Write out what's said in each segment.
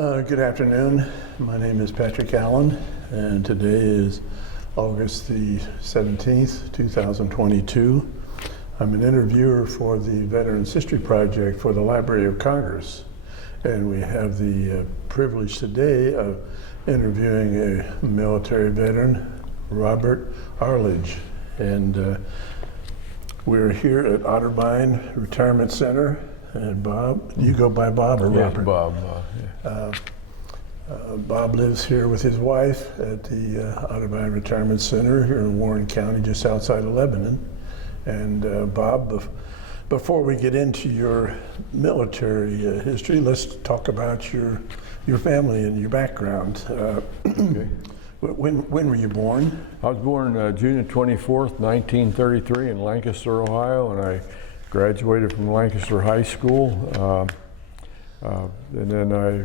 Good afternoon. My name is Patrick Allen, and today is August the 17th, 2022. I'm an interviewer for the Veterans History Project for the Library of Congress, and we have the privilege today of interviewing a military veteran, Robert Arledge, and we're here at Otterbein Retirement Center. And Bob, you go by Bob or Robert? Yes, Bob. Yeah. Bob lives here with his wife at the Otterbein Retirement Center here in Warren County, just outside of Lebanon. And Bob, before we get into your military history, let's talk about your family and your background. Okay. When were you born? I was born June 24th, 1933 in Lancaster, Ohio, and I graduated from Lancaster High School. And then I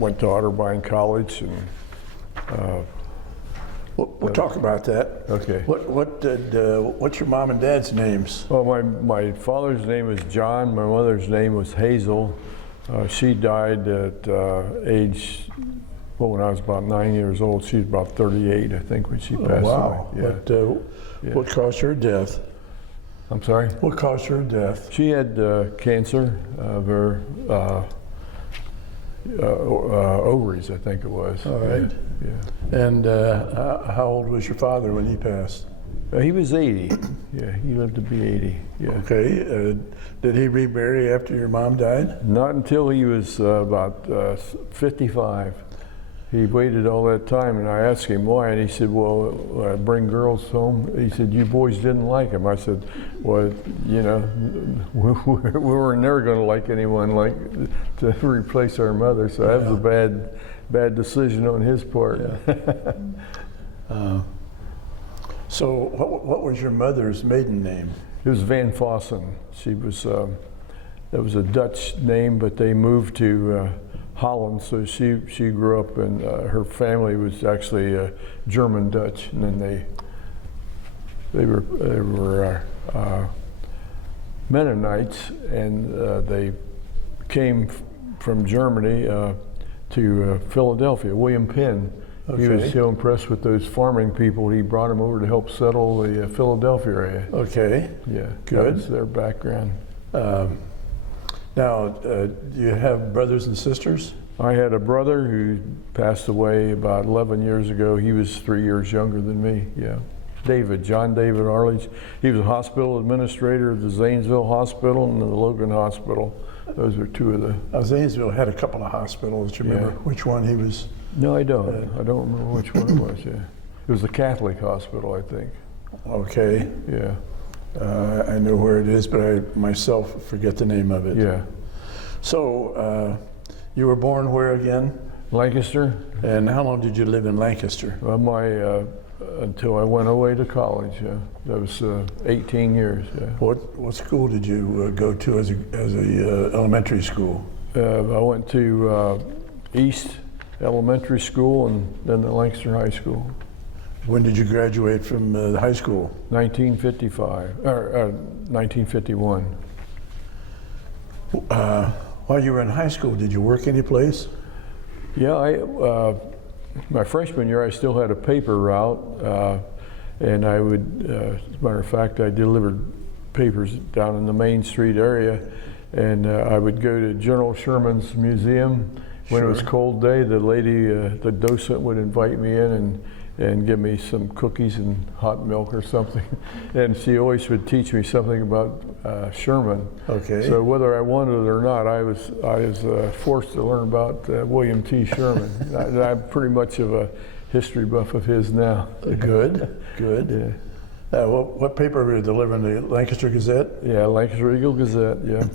went to Otterbein College. And we'll talk about that. Okay. What's your mom and dad's names? Well, my father's name was John. My mother's name was Hazel. She died at when I was about 9 years old. She was about 38, I think, when she passed Wow. away. Yeah. What caused her death? I'm sorry? What caused her death? She had cancer of her ovaries, I think it was. All right. Yeah. And how old was your father when he passed? He was 80. Yeah, he lived to be 80. Yeah. Okay. Did he remarry after your mom died? Not until he was about 55. He waited all that time, and I asked him why, and he said, well, I bring girls home. He said, you boys didn't like him. I said, well, you know, we were never going to like anyone to replace our mother, so that was a bad decision on his part. Yeah. So what was your mother's maiden name? It was Van Fossen. She was, that was a Dutch name, but they moved to Holland, so she grew up, and her family was actually German Dutch, and then they were Mennonites, and they came from Germany to Philadelphia. William Penn, he was so impressed with those farming people, he brought them over to help settle the Philadelphia area. Okay. Yeah, good. That was their background. Now, do you have brothers and sisters? I had a brother who passed away about 11 years ago. He was 3 years younger than me, yeah. John David Arledge. He was a hospital administrator at the Zanesville Hospital and the Logan Hospital. Those are two of the... Zanesville had a couple of hospitals. Do you remember which one he was? No, I don't. I don't remember which one it was, yeah. It was the Catholic hospital, I think. Okay. Yeah. I know where it is, but I myself forget the name of it. Yeah. So you were born where again? Lancaster. And how long did you live in Lancaster? Well, until I went away to college. Yeah. That was 18 years. Yeah. What school did you go to as a elementary school? I went to East Elementary School and then the Lancaster High School. When did you graduate from the high school? 1955, or 1951. While you were in high school, did you work any place? Yeah, my freshman year, I still had a paper route, and I would, as a matter of fact, I delivered papers down in the Main Street area, and I would go to General Sherman's museum. When it was cold day, the lady, the docent would invite me in and give me some cookies and hot milk or something. And she always would teach me something about Sherman. Okay. So whether I wanted it or not, I was forced to learn about William T. Sherman. I'm pretty much of a history buff of his now. Good, good. Yeah. What paper were you delivering, the Lancaster Gazette? Yeah, Lancaster Eagle Gazette, yeah.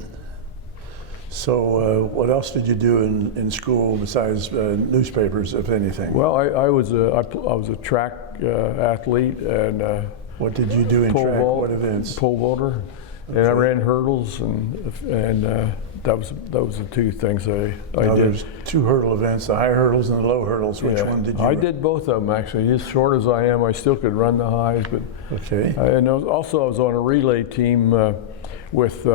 So what else did you do in school besides newspapers, if anything? Well, I was a track athlete, and what did you do in track? What events? Pole vaulter, and I ran hurdles, and that was the two things I did. There's two hurdle events: the high hurdles and the low hurdles. Which one did you? I did both of them actually. As short as I am, I still could run the highs. But okay. And also I was on a relay team with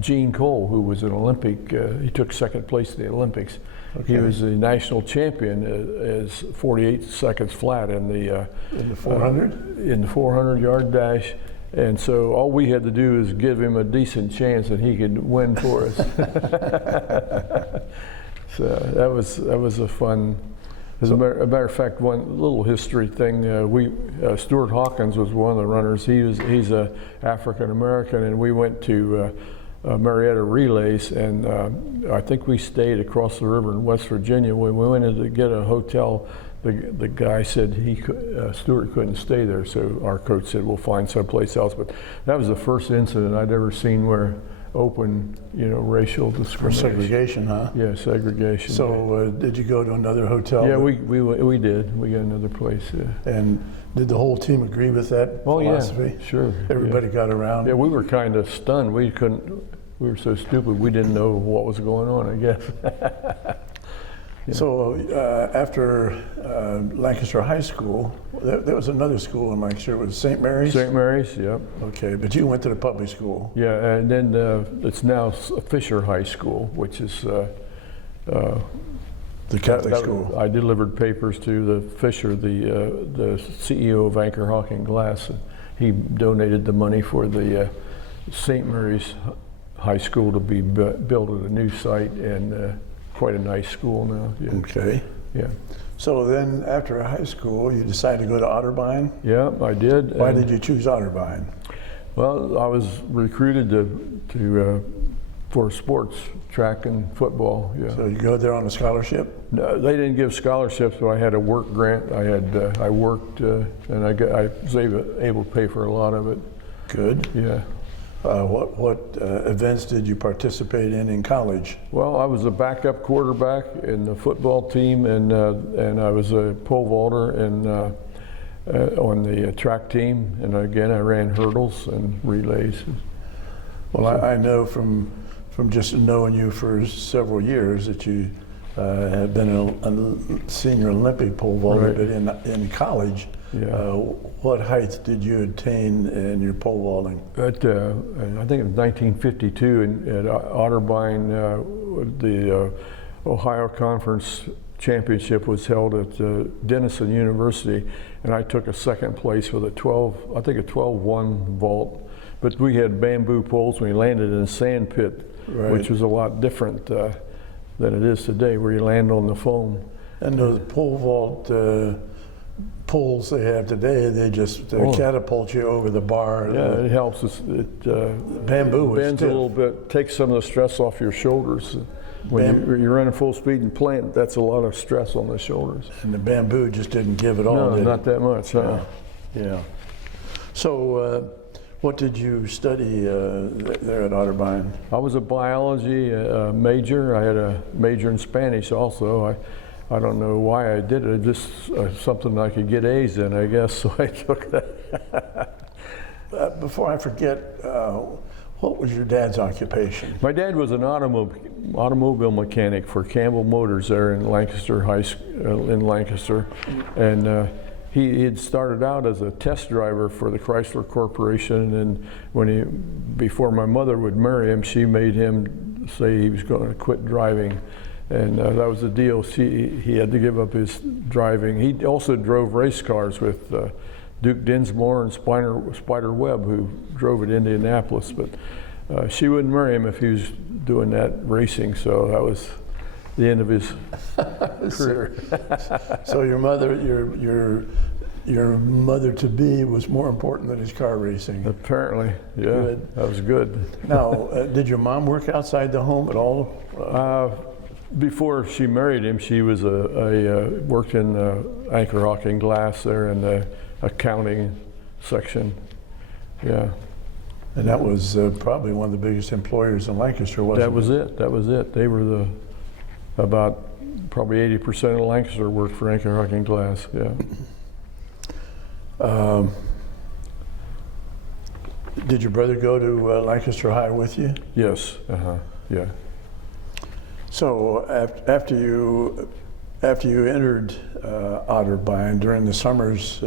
Gene Cole, who was an Olympic, he took second place in the Olympics. Okay. He was the national champion as 48 seconds flat in the 400? In the 400-yard dash. And so all we had to do is give him a decent chance that he could win for us. So that was a fun. As a matter of fact, one little history thing. Stuart Hawkins was one of the runners. He's a African American, and we went to Marietta Relays, and I think we stayed across the river in West Virginia. When we went in to get a hotel, the guy said Stuart couldn't stay there, so our coach said we'll find someplace else. But that was the first incident I'd ever seen where open, racial discrimination. Segregation, huh? Yeah, segregation. So did you go to another hotel? Yeah, we did. We got another place. Yeah. And did the whole team agree with that philosophy? Yeah, sure. Everybody yeah. got around? Yeah, we were kind of stunned. We were so stupid, we didn't know what was going on, I guess. Yeah. So after Lancaster High School, there was another school in Lancaster. It was St. Mary's? St. Mary's, yep. Okay, but you went to the public school. Yeah, and then it's now Fisher High School, which is The Catholic school. I delivered papers to the Fisher, the CEO of Anchor Hawking Glass. And he donated the money for the St. Mary's High School to be built at a new site, and quite a nice school now. Yeah. Okay. Yeah. So then after high school, you decided to go to Otterbein? Yeah, I did. Why did you choose Otterbein? Well, I was recruited for sports, track and football. Yeah. So you go there on a scholarship? No, they didn't give scholarships, but I had a work grant. I worked, and I was able to pay for a lot of it. Good. Yeah. What events did you participate in college? Well, I was a backup quarterback in the football team, and I was a pole vaulter on the track team, and again I ran hurdles and relays. Well, I know from just knowing you for several years that you have been a senior Olympic pole vaulter, Right. but in college, Yeah. what heights did you attain in your pole vaulting? I think it was 1952 at Otterbein, the Ohio Conference Championship was held at Denison University, and I took a second place with a 12-1 vault. But we had bamboo poles. We landed in a sand pit, Right. which was a lot different than it is today, where you land on the foam. And those pole vault poles they have today, they just catapult you over the bar. Yeah, it helps. Bamboo was bends stiff. a little bit, takes some of the stress off your shoulders. When you're running full speed and plant, that's a lot of stress on the shoulders. And the bamboo just didn't give it all, No, did not it? that much. Huh? Yeah. So what did you study there at Otterbein? I was a biology major. I had a major in Spanish also. I don't know why I did it. Just something I could get A's in, I guess. So I took that. Before I forget, what was your dad's occupation? My dad was an automobile mechanic for Campbell Motors there in Lancaster in Lancaster, and he had started out as a test driver for the Chrysler Corporation. And before my mother would marry him, she made him say he was going to quit driving. And that was the deal. He had to give up his driving. He also drove race cars with Duke Dinsmore and Spider Webb, who drove at Indianapolis. But she wouldn't marry him if he was doing that racing. So that was the end of his career. So your mother to be was more important than his car racing. Apparently, yeah, Good. that was good. Now, did your mom work outside the home at all? Before she married him, she was worked in Anchor Hawking Glass there in the accounting section. Yeah. And that was probably one of the biggest employers in Lancaster, wasn't it? That was it. They were about probably 80% of Lancaster worked for Anchor Hawking Glass. Yeah. Did your brother go to Lancaster High with you? Yes. Yeah. So after you entered Otterbein during the summers,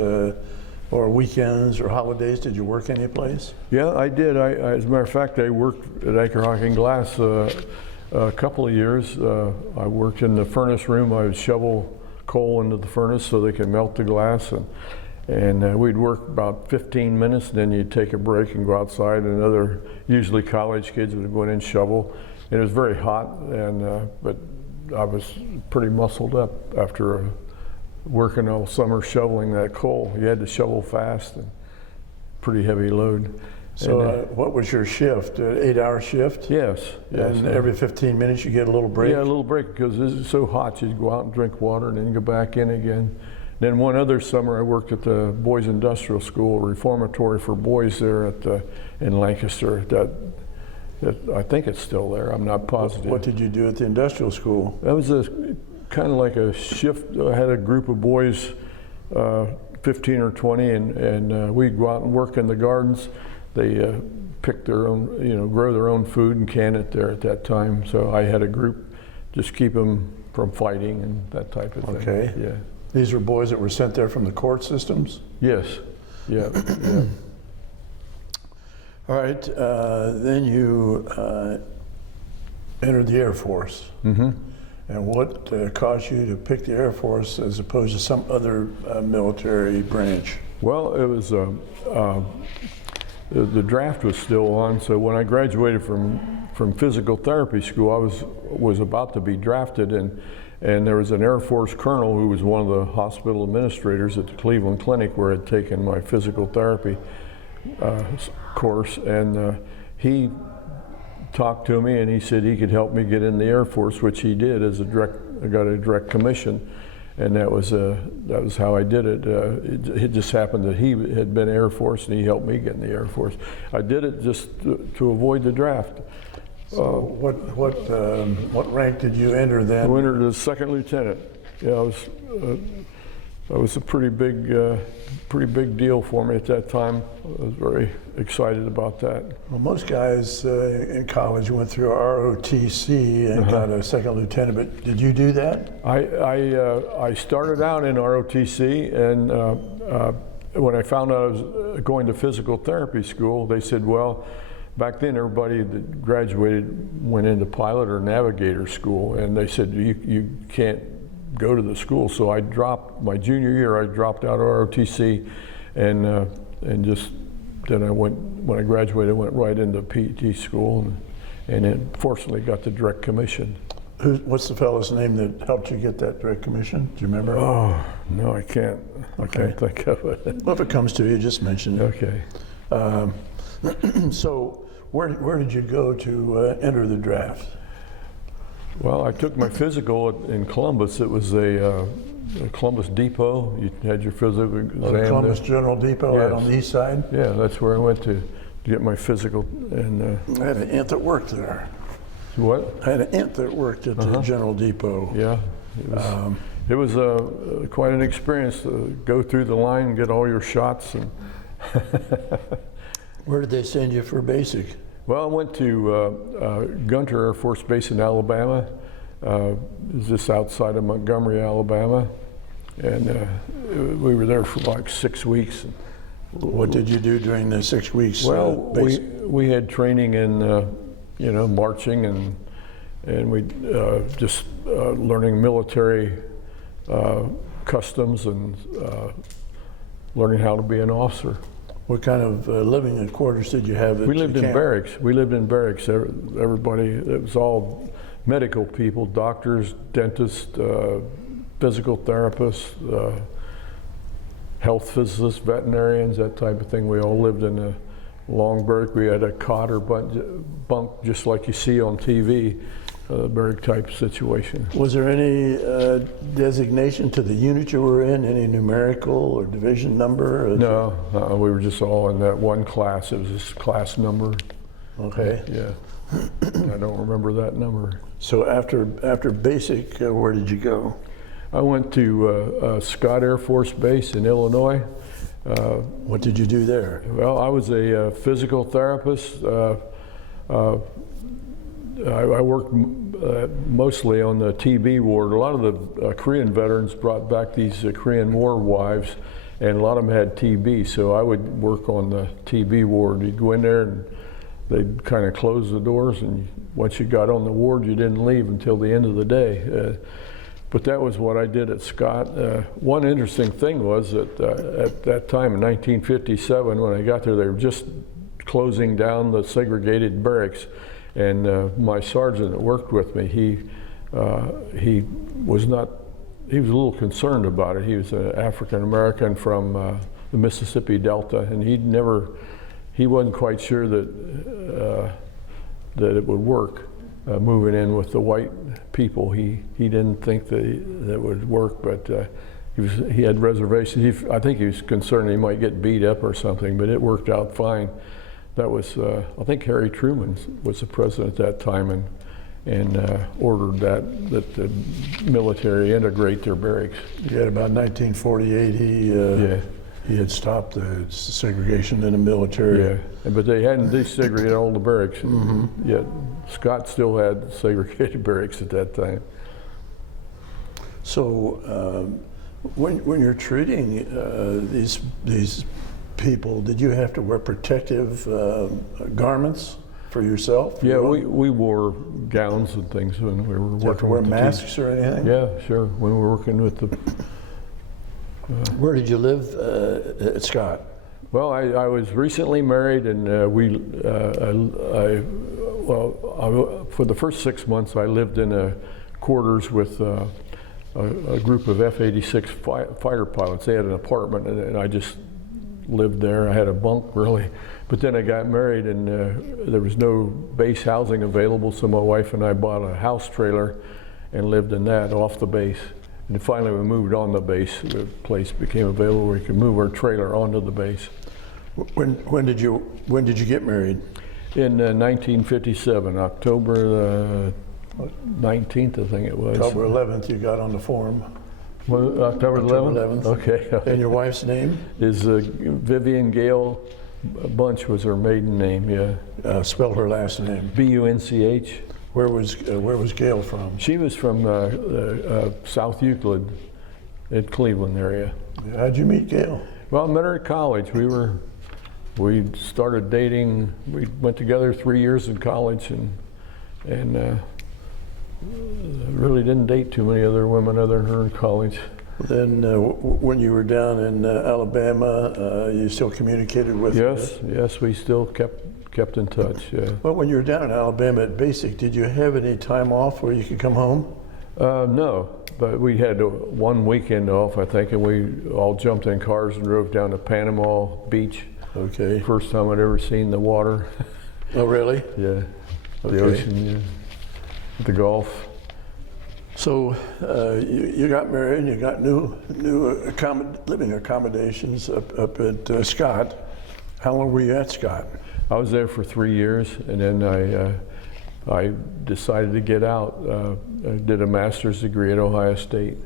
or weekends or holidays? Did you work any place? Yeah, I did. As a matter of fact, I worked at Acre Hawk and Glass a couple of years. I worked in the furnace room. I would shovel coal into the furnace so they could melt the glass, and we'd work about 15 minutes, and then you'd take a break and go outside, and other, usually college kids, would go in and shovel. It was very hot, and but I was pretty muscled up after working all summer shoveling that coal. You had to shovel fast and pretty heavy load. So what was your shift? An 8-hour shift? Yes. And every 15 minutes you get a little break? Yeah, a little break, because it's so hot. You'd go out and drink water and then go back in again. Then one other summer I worked at the Boys Industrial School, a reformatory for boys there in Lancaster. I think it's still there. I'm not positive. What did you do at the industrial school? That was kind of like a shift. I had a group of boys, 15 or 20, and we'd go out and work in the gardens. They pick their own, grow their own food and can it there at that time. So I had a group, just keep them from fighting and that type of thing. Okay. Yeah. These were boys that were sent there from the court systems? Yes. Yeah. Yeah. All right. Then you entered the Air Force. Mm-hmm. And what caused you to pick the Air Force as opposed to some other military branch? Well, it was the draft was still on, so when I graduated from physical therapy school, I was about to be drafted, and there was an Air Force colonel who was one of the hospital administrators at the Cleveland Clinic where I'd taken my physical therapy course, and he talked to me and he said he could help me get in the Air Force, which he did. I got a direct commission, and that was how I did it. It just happened that he had been Air Force and he helped me get in the Air Force. I did it just to avoid the draft. So what rank did you enter then? I entered as second lieutenant. Yeah, that was a pretty big deal for me at that time. I was very excited about that. Well, most guys in college went through ROTC and got a second lieutenant, but did you do that? I started out in ROTC, and when I found out I was going to physical therapy school, they said, well, back then everybody that graduated went into pilot or navigator school, and they said you can't go to the school. So I dropped my junior year. I dropped out of ROTC, and just then when I graduated, I went right into PT school, and then fortunately got the direct commission. What's the fellow's name that helped you get that direct commission? Do you remember? Oh no, I can't. Okay. I can't think of it. Well, if it comes to you, just mention it. Okay. So where did you go to enter the draft? Well, I took my physical in Columbus. It was a Columbus Depot. You had your physical exam. Columbus General Depot, yes. Out on the east side? Yeah, that's where I went to get my physical. And I had an aunt that worked there. What? I had an aunt that worked at the General Depot. Yeah, it was quite an experience to go through the line and get all your shots. And Where did they send you for basic? Well, I went to Gunter Air Force Base in Alabama. It's just outside of Montgomery, Alabama, and we were there for like 6 weeks. What did you do during the 6 weeks? Well, we had training in marching and we just learning military customs and learning how to be an officer. What kind of living quarters did you have? We lived in barracks. We lived in barracks. Everybody, it was all medical people, doctors, dentists, physical therapists, health physicists, veterinarians, that type of thing. We all lived in a long barrack. We had a cot or bunk just like you see on TV, barrack type situation. Was there any designation to the unit you were in, any numerical or division number? No, we were just all in that one class. It was just class number. Okay. Yeah, I don't remember that number. So after basic, where did you go? I went to Scott Air Force Base in Illinois. What did you do there? Well, I was a physical therapist. I worked mostly on the TB ward. A lot of the Korean veterans brought back these Korean War wives, and a lot of them had TB, so I would work on the TB ward. You'd go in there and they'd kind of close the doors, and once you got on the ward, you didn't leave until the end of the day. But that was what I did at Scott. One interesting thing was that at that time in 1957, when I got there, they were just closing down the segregated barracks, and my sergeant that worked with me, he was a little concerned about it. He was an African American from the Mississippi Delta, and he wasn't quite sure that it would work moving in with the white people. He didn't think that it would work, but he had reservations. I think he was concerned he might get beat up or something, but it worked out fine. That was, I think Harry Truman was the president at that time, and ordered that the military integrate their barracks. Yeah, about 1948, he had stopped the segregation in the military. Yeah, but they hadn't desegregated all the barracks yet. Scott still had segregated barracks at that time. So when you're treating these people, did you have to wear protective garments for yourself? Yeah, we wore gowns and things when we were working. Did you have to wear masks or anything? Yeah, sure. When we were working with the. Where did you live at Scott? Well, I was recently married, and for the first 6 months I lived in quarters with a group of F-86 fighter pilots. They had an apartment, and I just lived there. I had a bunk, really. But then I got married, and there was no base housing available, so my wife and I bought a house trailer and lived in that off the base. And finally we moved on the base. The place became available where we could move our trailer onto the base. When did you get married? In 1957, October 19th, I think it was. October 11th, you got on the form. Well, October 11th? Okay. And your wife's name? Is Vivian Gale Bunch was her maiden name, yeah. Spell her last name. B-U-N-C-H. Where was Gail from? She was from South Euclid, at Cleveland area. How'd you meet Gail? Well, I met her at college. We started dating. We went together 3 years in college, and really didn't date too many other women other than her in college. Then when you were down in Alabama, you still communicated with her? Yes, we still kept in touch. Well, when you were down in Alabama at Basic, did you have any time off where you could come home? No, but we had one weekend off, I think, and we all jumped in cars and drove down to Panama Beach. Okay. First time I'd ever seen the water. Oh, really? Yeah, okay. The ocean, yeah. The Gulf. So you got married and you got new living accommodations up at Scott. How long were you at Scott? I was there for 3 years, and then I decided to get out. I did a master's degree at Ohio State.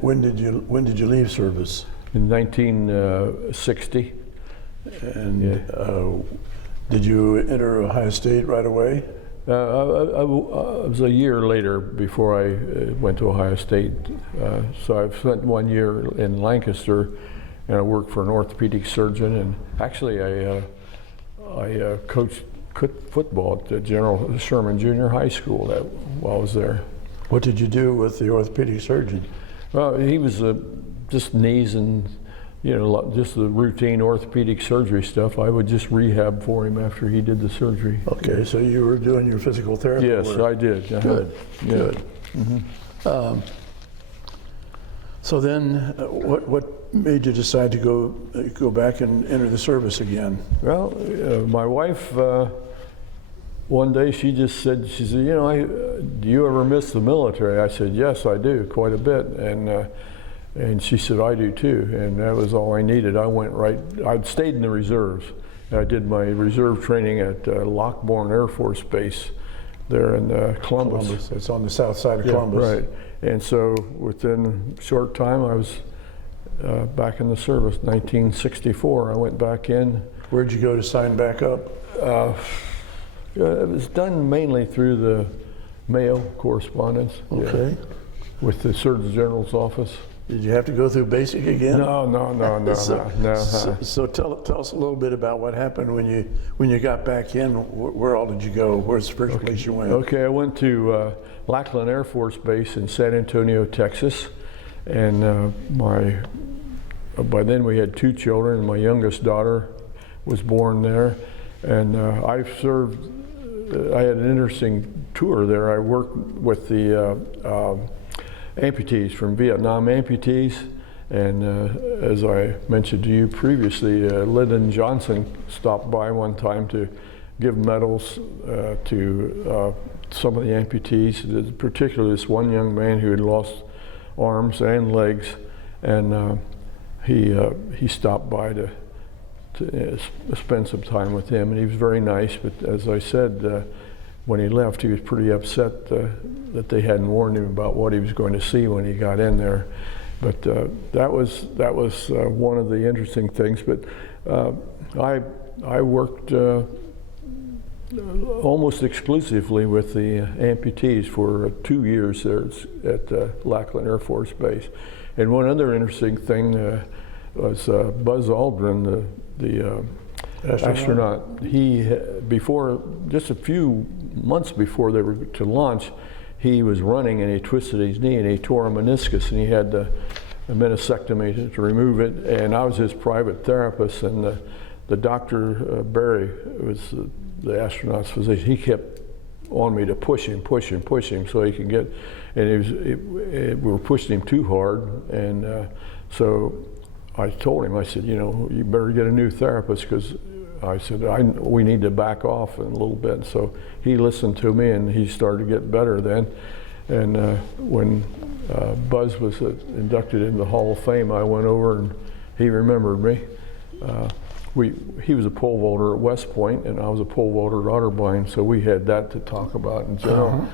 When did you leave service? In 1960. And did you enter Ohio State right away? It was a year later before I went to Ohio State. So I've spent 1 year in Lancaster, and I worked for an orthopedic surgeon. And actually, I coached football at the General Sherman Junior High School while I was there. What did you do with the orthopedic surgeon? Well, he was just knees and just the routine orthopedic surgery stuff. I would just rehab for him after he did the surgery. Okay, so you were doing your physical therapy Yes, work. I did. Good, Yeah. good. Mm-hmm. So then, what made you decide to go back and enter the service again? Well, my wife, one day she said, do you ever miss the military? I said, yes, I do, quite a bit. And she said, I do too. And that was all I needed. I'd stayed in the reserves. I did my reserve training at Lockbourne Air Force Base there in Columbus. It's on the south side of Columbus. Right. And so within a short time, I was back in the service. 1964, I went back in. Where'd you go to sign back up? It was done mainly through the mail correspondence. Okay. Yeah, with the Surgeon General's office. Did you have to go through basic again? No. So tell us a little bit about what happened when you got back in. Where all did you go? Where's the first place you went? Okay, I went to Lackland Air Force Base in San Antonio, Texas, and by then we had 2 children, and my youngest daughter was born there. And I had an interesting tour there. I worked with the amputees from Vietnam amputees, and as I mentioned to you previously, Lyndon Johnson stopped by one time to give medals to some of the amputees, particularly this one young man who had lost arms and legs, and he stopped by to spend some time with him, and he was very nice. But as I said, when he left, he was pretty upset that they hadn't warned him about what he was going to see when he got in there. But that was one of the interesting things. But I worked almost exclusively with the amputees for 2 years there at Lackland Air Force Base. And one other interesting thing was Buzz Aldrin, the astronaut. He, just a few months before they were to launch, he was running and he twisted his knee and he tore a meniscus, and he had a meniscectomy to remove it. And I was his private therapist, and the doctor, Barry, was the astronaut's physician. He kept on me to push him so he could get, and we were pushing him too hard, and so I told him, I said, you better get a new therapist, because I said, we need to back off a little bit. So he listened to me, and he started to get better then. And when Buzz was inducted into the Hall of Fame, I went over and he remembered me. He was a pole vaulter at West Point, and I was a pole vaulter at Otterbein, so we had that to talk about in general.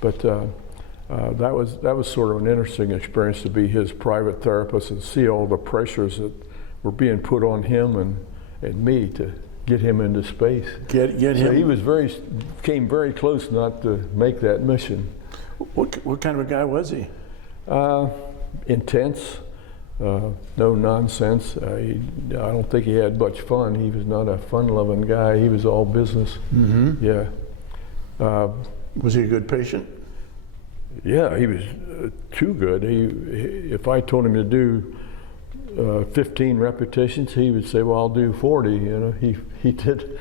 But that was sort of an interesting experience to be his private therapist and see all the pressures that were being put on him and me to get him into space. Get him. So he came very close not to make that mission. What kind of a guy was he? Intense, no nonsense. I don't think he had much fun. He was not a fun-loving guy. He was all business. Mm-hmm. Yeah. Was he a good patient? Yeah, he was too good. If I told him to do 15 repetitions, he would say, "Well, I'll do 40." He did.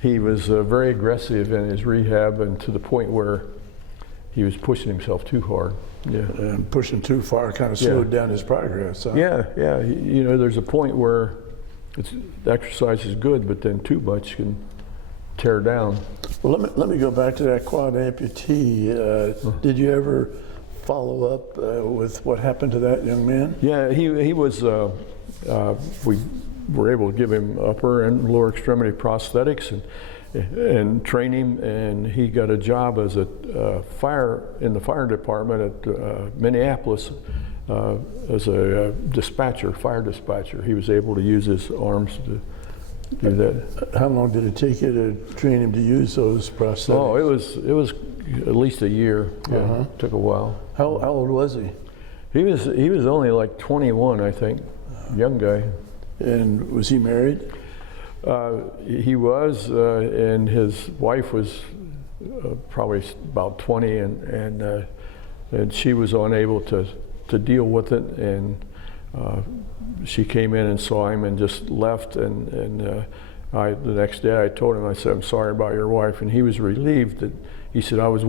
He was very aggressive in his rehab, and to the point where he was pushing himself too hard. Yeah. And pushing too far kind of slowed down his progress. Huh? Yeah. There's a point where exercise is good, but then too much can tear down. Well, let me go back to that quad amputee. Did you ever follow up with what happened to that young man? Yeah, he was. We were able to give him upper and lower extremity prosthetics and train him, and he got a job as a in the fire department at Minneapolis as a fire dispatcher. He was able to use his arms to do that. How long did it take you to train him to use those prosthetics? Oh, it was at least a year. Yeah, it took a while. How old was he? He was only like 21, I think. Young guy. And was he married? He was, and his wife was probably about 20, and she was unable to deal with it, and she came in and saw him and just left, and the next day I told him, I said, "I'm sorry about your wife," and he was relieved that, he said, I was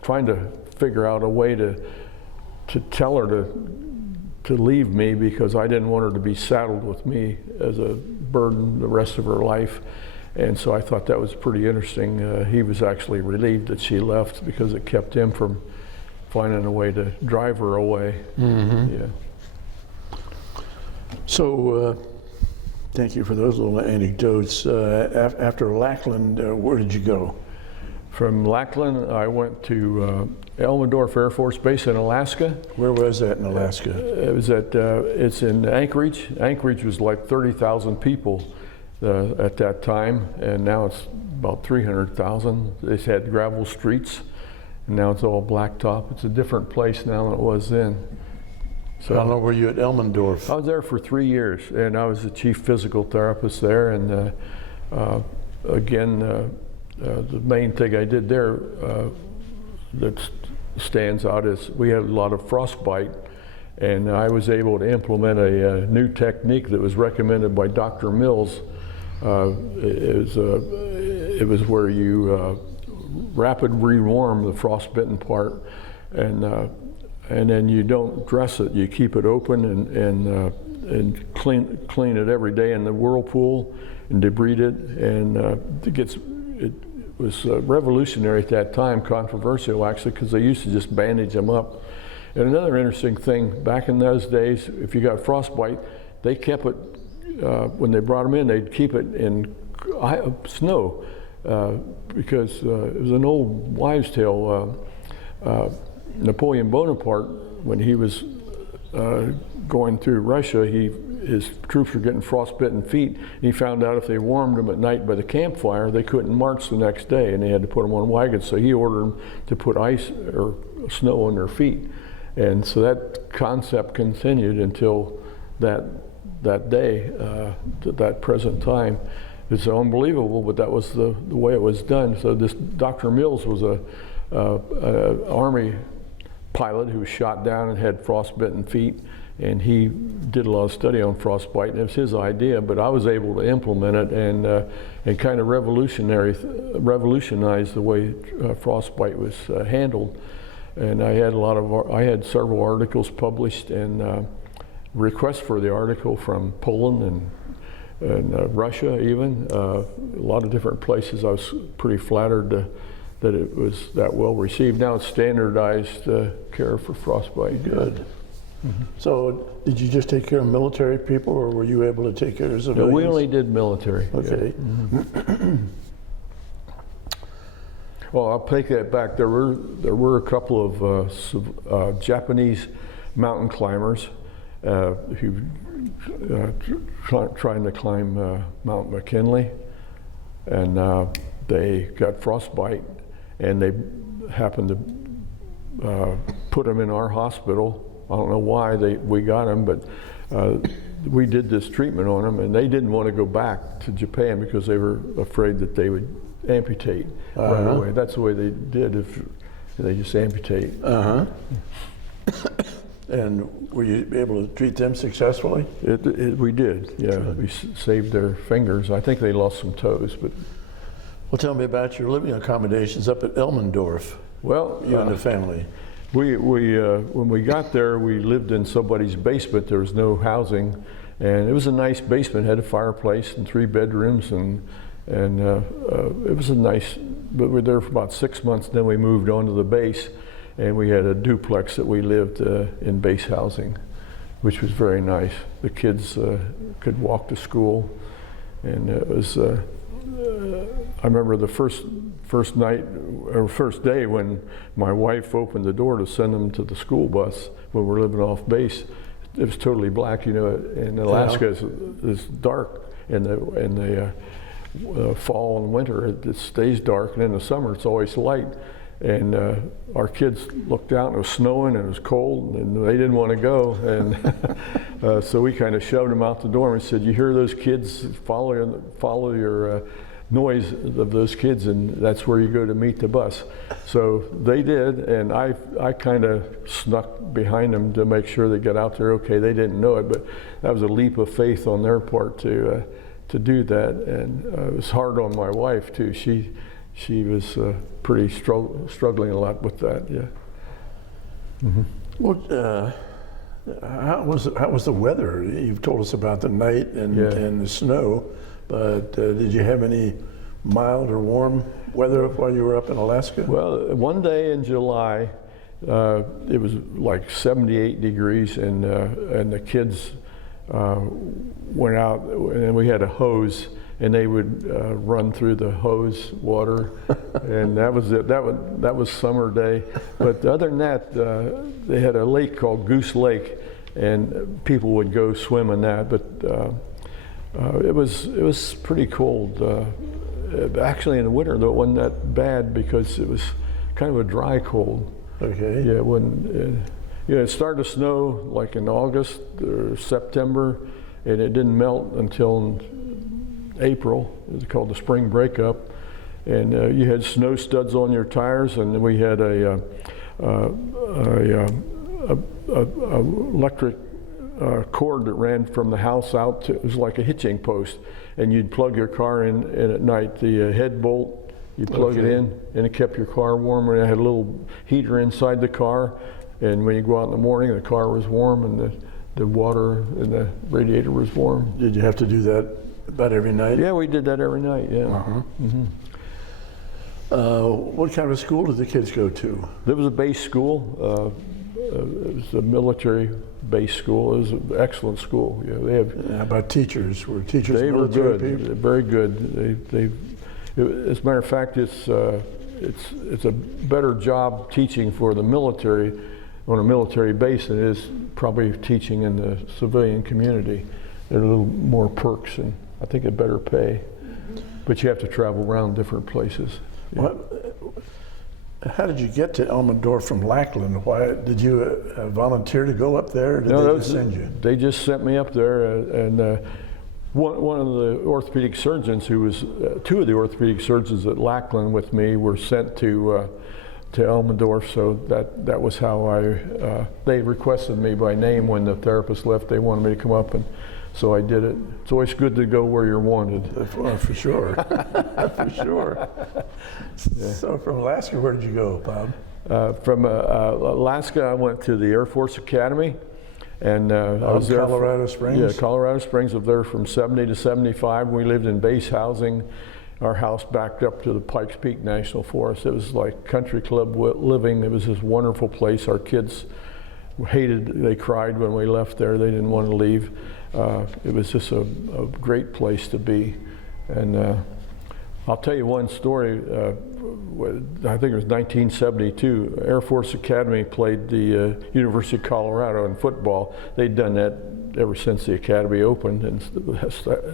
trying to figure out a way to tell her to leave me, because I didn't want her to be saddled with me as a burden the rest of her life. And so I thought that was pretty interesting. He was actually relieved that she left, because it kept him from finding a way to drive her away. Mm-hmm. Yeah. So thank you for those little anecdotes. After Lackland, where did you go? From Lackland, I went to Elmendorf Air Force Base in Alaska. Where was that in Alaska? It was it's in Anchorage. Anchorage was like 30,000 people at that time, and now it's about 300,000. It had gravel streets, and now it's all blacktop. It's a different place now than it was then. So How long were you at Elmendorf? I was there for 3 years, and I was the chief physical therapist there. And again, the main thing I did there that stands out is we had a lot of frostbite, and I was able to implement a new technique that was recommended by Dr. Mills. It was where you rapid rewarm the frostbitten part, and then you don't dress it. You keep it open and clean it every day in the whirlpool and debride it, and it was revolutionary at that time, controversial actually, because they used to just bandage them up. And another interesting thing, back in those days, if you got frostbite, they kept it, when they brought them in, they'd keep it in snow, because it was an old wives' tale. Napoleon Bonaparte, when he was going through Russia, his troops were getting frostbitten feet. And he found out if they warmed them at night by the campfire, they couldn't march the next day, and they had to put them on wagons. So he ordered them to put ice or snow on their feet. And so that concept continued until that day, that present time. It's unbelievable, but that was the way it was done. So this Dr. Mills was a Army pilot who was shot down and had frostbitten feet, and he did a lot of study on frostbite, and it was his idea, but I was able to implement it and kind of revolutionize the way frostbite was handled. And I had several articles published, and requests for the article from Poland and Russia even, a lot of different places. I was pretty flattered that it was that well received. Now it's standardized care for frostbite. Good. Mm-hmm. So did you just take care of military people, or were you able to take care of civilians? No, we only did military. Okay. Yeah. Mm-hmm. Well, I'll take that back. There were a couple of Japanese mountain climbers who trying to climb Mount McKinley, and they got frostbite, and they happened to put them in our hospital. I don't know why we got them, but we did this treatment on them, and they didn't want to go back to Japan because they were afraid that they would amputate right away. That's the way they did, if they just amputate. And were you able to treat them successfully? We did, yeah. Good. We saved their fingers. I think they lost some toes, but. Well, tell me about your living accommodations up at Elmendorf. Well, you and the family. When we got there, we lived in somebody's basement. There was no housing, and it was a nice basement. It had a fireplace and 3 bedrooms, and it was a nice. But we were there for about 6 months. Then we moved on to the base, and we had a duplex that we lived in base housing, which was very nice. The kids could walk to school, and it was. I remember the first night or first day when my wife opened the door to send them to the school bus when we're living off base. It was totally black, you know. In Alaska, it's dark in the fall and winter. It stays dark, and in the summer it's always light. And our kids looked out, and it was snowing, and it was cold, and they didn't want to go. And so we kind of shoved them out the door and said, "You hear those kids? Follow your noise of those kids, and that's where you go to meet the bus." So they did, and I kind of snuck behind them to make sure they got out there okay. They didn't know it, but that was a leap of faith on their part to do that, and it was hard on my wife too. She was pretty struggling a lot with that, yeah. Mm-hmm. Well, how was the weather? You've told us about the night and the snow, but did you have any mild or warm weather while you were up in Alaska? Well, one day in July, it was like 78 degrees, and the kids went out, and we had a hose, and they would run through the hose water, and that was it. That was summer day. But other than that, they had a lake called Goose Lake, and people would go swim in that. But it was pretty cold. Actually, in the winter, though, it wasn't that bad because it was kind of a dry cold. Okay. Yeah, it wasn't. Yeah, it started to snow like in August or September, and it didn't melt until April. It was called the spring breakup. And you had snow studs on your tires, and we had a electric cord that ran from the house out to, it was like a hitching post, and you'd plug your car in at night. The head bolt, you plug it in, and it kept your car warm. And it had a little heater inside the car, and when you go out in the morning, the car was warm, and the water in the radiator was warm. Did you have to do that about every night? Yeah, we did that every night. Yeah. Uh-huh. What kind of school did the kids go to? There was a base school. It was a military-based school. It was an excellent school. Yeah, they have. How about teachers? Were teachers They were military good, people? very good. As a matter of fact, it's a better job teaching for the military on a military base than it is probably teaching in the civilian community. There are a little more perks, and I think a better pay. But you have to travel around different places. Yeah. How did you get to Elmendorf from Lackland? Why did you volunteer to go up there? Or did they just send you? They just sent me up there, and one of the orthopedic surgeons, who was two of the orthopedic surgeons at Lackland with me, were sent to Elmendorf. So that was how they requested me by name when the therapist left. They wanted me to come up, and so I did it. It's always good to go where you're wanted. Well, for sure, for sure. Yeah. So from Alaska, where did you go, Bob? From Alaska, I went to the Air Force Academy, and I was there. Colorado Springs? Yeah, Colorado Springs. I was there from 70 to 75. We lived in base housing. Our house backed up to the Pikes Peak National Forest. It was like country club living. It was this wonderful place. Our kids they cried when we left there. They didn't want to leave. It was just a great place to be. And I'll tell you one story. I think it was 1972. Air Force Academy played the University of Colorado in football. They'd done that ever since the academy opened and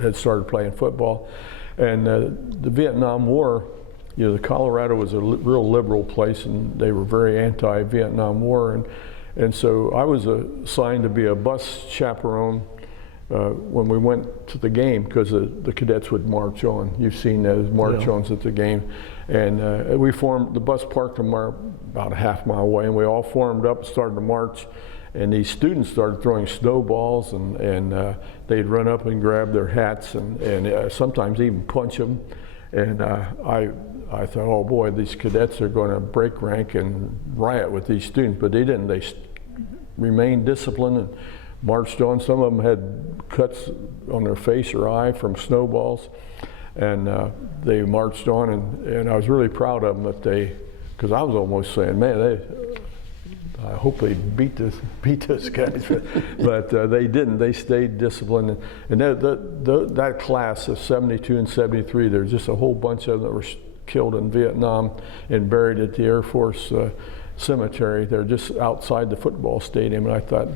had started playing football. And the Vietnam War, the Colorado was a real liberal place, and they were very anti-Vietnam War. And so I was assigned to be a bus chaperone when we went to the game, because the cadets would march on. You've seen those march-ons at the game. And the bus parked about a half-mile away, and we all formed up and started to march. And these students started throwing snowballs, and they'd run up and grab their hats and sometimes even punch them. And I thought, oh boy, these cadets are going to break rank and riot with these students. But they didn't. They remained disciplined and marched on. Some of them had cuts on their face or eye from snowballs, and they marched on, and I was really proud of them because I was almost saying, man, I hope they beat those guys, but they didn't. They stayed disciplined, and that class of 72 and 73, there's just a whole bunch of them that were killed in Vietnam and buried at the Air Force cemetery. They're just outside the football stadium, and I thought,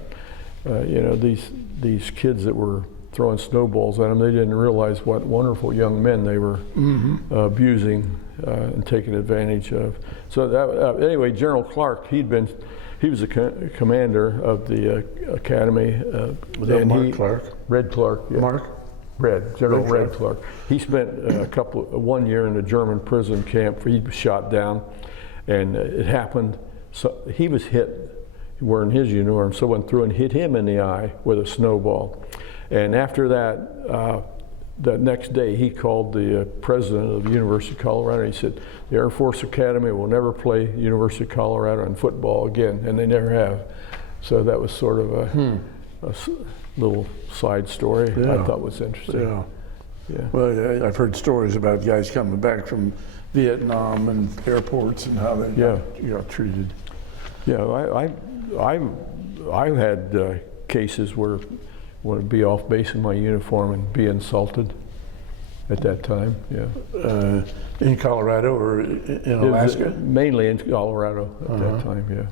these kids that were throwing snowballs at them, they didn't realize what wonderful young men they were abusing and taking advantage of. So anyway, General Clark, he was a commander of the academy. Was that Mark Clark? Red Clark. Yeah. Mark? General Red Clark. He spent 1 year in a German prison camp. He was shot down, and it happened. So he was hit wearing his uniform. Someone threw and hit him in the eye with a snowball. And after that, the next day, he called the president of the University of Colorado. He said, the Air Force Academy will never play University of Colorado in football again, and they never have. So that was sort of a little side story I thought was interesting. Yeah. Well, I've heard stories about guys coming back from Vietnam and airports and how they got treated. Yeah, I had cases where I would be off base in my uniform and be insulted at that time. Yeah. In Colorado or in Alaska? Mainly in Colorado at that time. Yeah.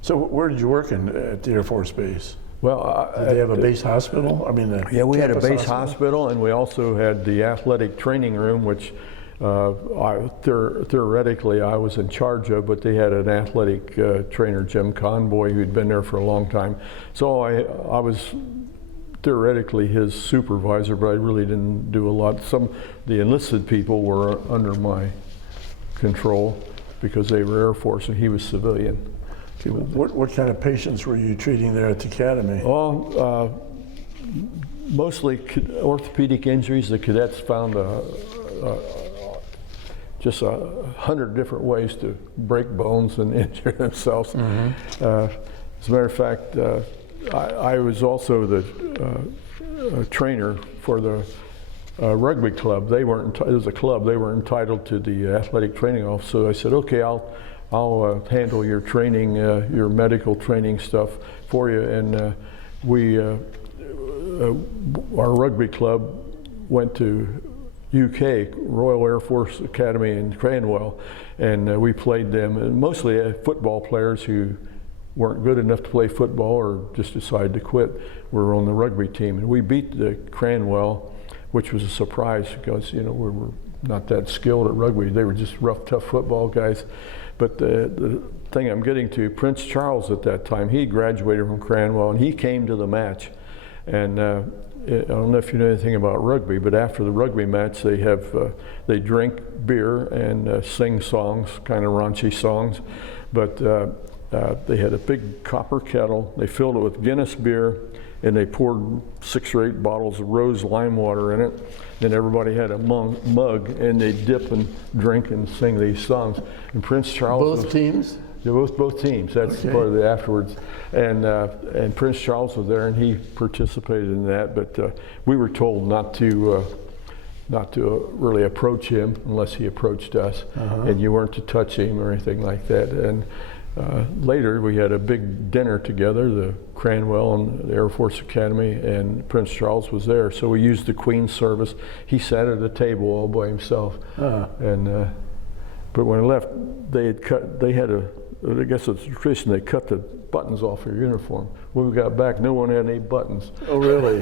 So where did you work at the Air Force Base? Well, did they have a base hospital? I mean, we had a base hospital, and we also had the athletic training room, which Theoretically, I was in charge of, but they had an athletic trainer, Jim Conboy, who'd been there for a long time. So I was theoretically his supervisor, but I really didn't do a lot. The enlisted people were under my control because they were Air Force and he was civilian. What kind of patients were you treating there at the academy? Well, mostly orthopedic injuries. The cadets found just 100 different ways to break bones and injure themselves. Mm-hmm. As a matter of fact, I was also the trainer for the rugby club. They weren't. It was a club. They were entitled to the athletic training office. So I said, okay, I'll handle your training, your medical training stuff for you. And our rugby club went to UK, Royal Air Force Academy in Cranwell, and we played them, and mostly football players who weren't good enough to play football or just decided to quit were on the rugby team. And we beat the Cranwell, which was a surprise because, we were not that skilled at rugby. They were just rough, tough football guys. But the thing I'm getting to, Prince Charles at that time, he graduated from Cranwell and he came to the match. And I don't know if you know anything about rugby, but after the rugby match, they drink beer and sing songs, kind of raunchy songs. But they had a big copper kettle. They filled it with Guinness beer, and they poured 6 or 8 bottles of rose lime water in it. Then everybody had a mug, and they dip and drink and sing these songs. And Prince Charles. Both teams? Yeah, both teams. That's okay. Part of the afterwards. And Prince Charles was there, and he participated in that. But we were told not to really approach him unless he approached us, and you weren't to touch him or anything like that. And later, we had a big dinner together, the Cranwell and the Air Force Academy, and Prince Charles was there. So we used the Queen's service. He sat at a table all by himself. But when I left, I guess it's a tradition, they cut the buttons off your uniform. When we got back, no one had any buttons. Oh, really?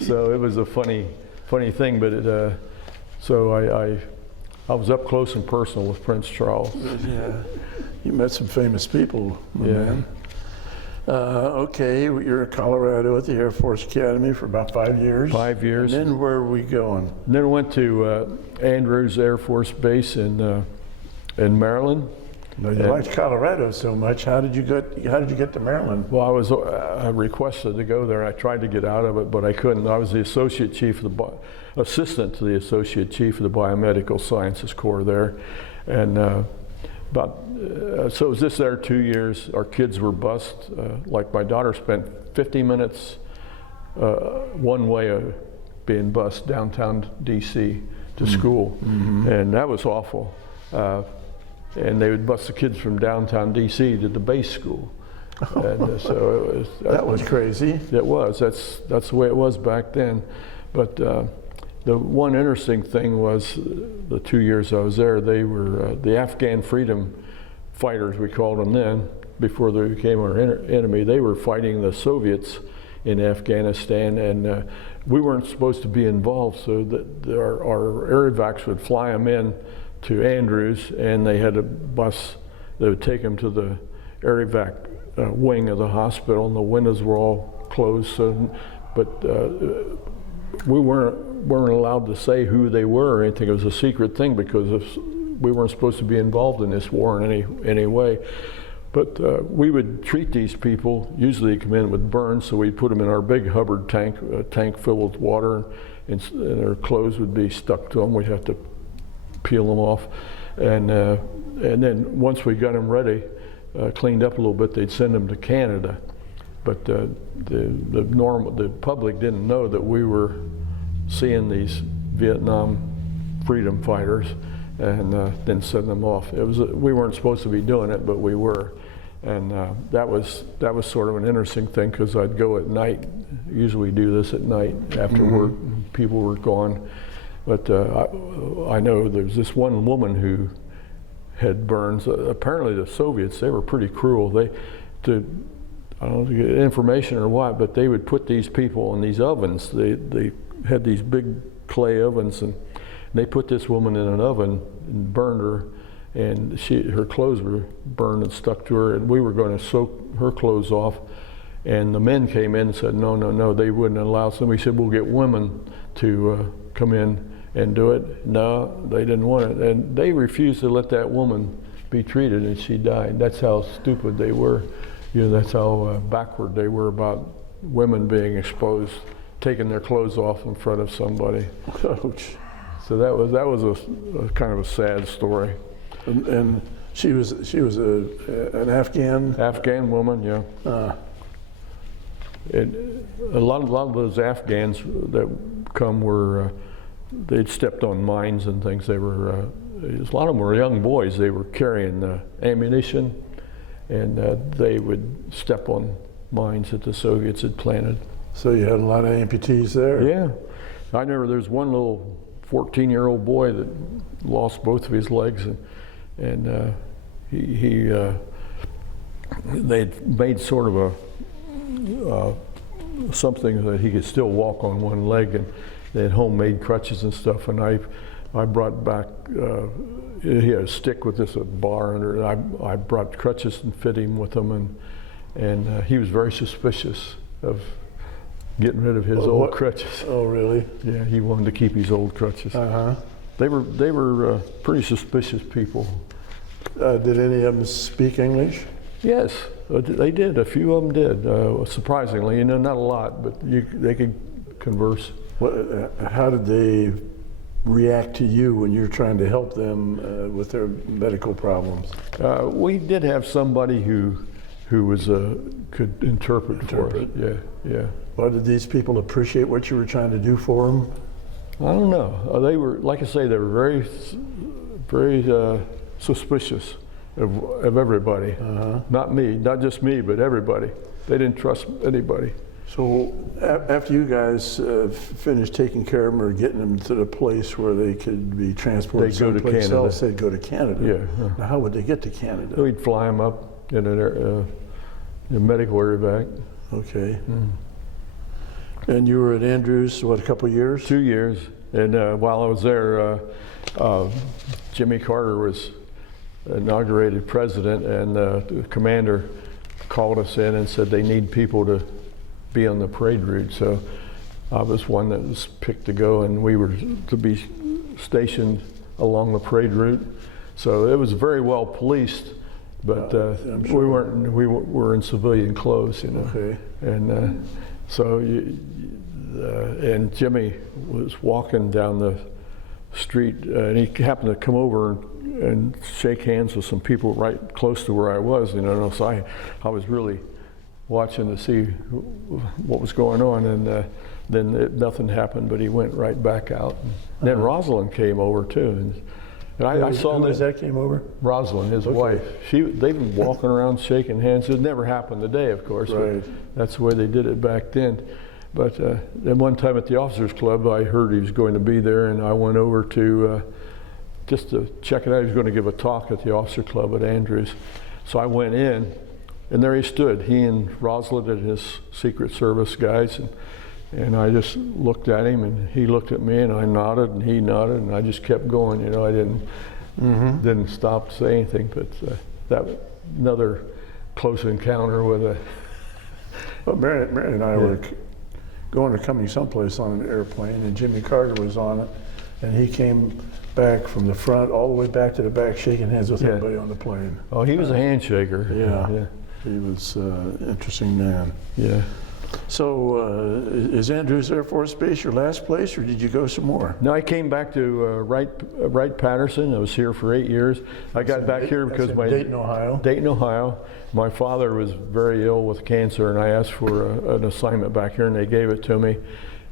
So it was a funny thing, but so I was up close and personal with Prince Charles. Yeah, you met some famous people, man. Okay, you're in Colorado at the Air Force Academy for about 5 years. 5 years. And then where are we going? And then I went to Andrews Air Force Base in Maryland. Now, you liked Colorado so much. How did you get to Maryland? Well, I was requested to go there. I tried to get out of it, but I couldn't. I was the assistant to the associate chief of the Biomedical Sciences Corps there, and so it was just there 2 years. Our kids were bused. Like my daughter spent 50 minutes one way of being bused downtown D.C. to school, and that was awful. And they would bus the kids from downtown D.C. to the base school. And so it was, that was crazy. It was. That's the way it was back then. But the one interesting thing was the 2 years I was there, they were the Afghan freedom fighters, we called them then, before they became our enemy. They were fighting the Soviets in Afghanistan, and we weren't supposed to be involved, so our air evacs would fly them in to Andrews, and they had a bus that would take them to the air evac wing of the hospital, and the windows were all closed. So, but we weren't allowed to say who they were or anything. It was a secret thing because we weren't supposed to be involved in this war in any way. But we would treat these people. Usually they come in with burns, so we'd put them in our big Hubbard tank, a tank filled with water, and their clothes would be stuck to them. We'd have to peel them off, and then once we got them ready, cleaned up a little bit, they'd send them to Canada. But the public didn't know that we were seeing these Vietnam freedom fighters, and then send them off. We weren't supposed to be doing it, but we were, and that was sort of an interesting thing because I'd go at night. Usually do this at night after work. People were gone. But I know there's this one woman who had burns. Apparently the Soviets, they were pretty cruel. I don't know, get information or what, but they would put these people in these ovens. They had these big clay ovens, and they put this woman in an oven and burned her, and her clothes were burned and stuck to her, and we were going to soak her clothes off, and the men came in and said, no, they wouldn't allow. So we said, we'll get women to come in and do it. No, they didn't want it, and they refused to let that woman be treated, and she died. That's how stupid they were. That's how backward they were about women being exposed, taking their clothes off in front of somebody. Ouch. So that was a kind of a sad story. And she was an Afghan woman, yeah. And a lot of those Afghans that come were they'd stepped on mines and things. They were a lot of them were young boys. They were carrying ammunition, and they would step on mines that the Soviets had planted. So you had a lot of amputees there. Yeah, I remember there's one little 14-year-old boy that lost both of his legs, and they'd made sort of a something that he could still walk on one leg, and they had homemade crutches and stuff. And I brought back. He had a stick with this a bar under it. I brought crutches and fit him with them, and he was very suspicious of getting rid of his old crutches. Oh, really? Yeah, he wanted to keep his old crutches. They were pretty suspicious people. Did any of them speak English? Yes, they did. A few of them did. Surprisingly, not a lot, but they could converse. How did they react to you when you're trying to help them with their medical problems? We did have somebody who was could interpret for us. Yeah. Well, did these people appreciate what you were trying to do for them? I don't know. They were, like I say, they were very suspicious of everybody. Not me, not just me, but everybody. They didn't trust anybody. So after you guys finished taking care of them or getting them to the place where they could be transported someplace else, they'd go to Canada. Yeah. Now, how would they get to Canada? We'd fly them up in a medical air vac. Okay. And you were at Andrews, what, a couple of years? 2 years. And while I was there, Jimmy Carter was inaugurated president, and the commander called us in and said they need people to be on the parade route. So I was one that was picked to go, and we were to be stationed along the parade route. So it was very well policed, but we weren't. We were in civilian clothes, Okay. And so and Jimmy was walking down the street, and he happened to come over and shake hands with some people right close to where I was, So I was really watching to see what was going on, and then nothing happened, but he went right back out. And then Rosalind came over too, and I saw that came over? Rosalind, his wife. They've been walking around shaking hands. It never happened today, of course. Right. But that's the way they did it back then. But then one time at the officers club, I heard he was going to be there, and I went over to just to check it out. He was going to give a talk at the officer club at Andrews. So I went in, and there he stood, he and Rosalind and his Secret Service guys, and I just looked at him, and he looked at me, and I nodded, and he nodded, and I just kept going. I didn't stop to say anything. But that was another close encounter with a. Well, Mary and I were going or coming someplace on an airplane, and Jimmy Carter was on it, and he came back from the front all the way back to the back, shaking hands with everybody on the plane. Oh, he was a handshaker. Yeah. He was an interesting man. Yeah. So is Andrews Air Force Base your last place, or did you go some more? No, I came back to Wright-Patterson. I was here for 8 years. I got back here because my Dayton, Ohio. Dayton, Ohio. My father was very ill with cancer, and I asked for an assignment back here, and they gave it to me.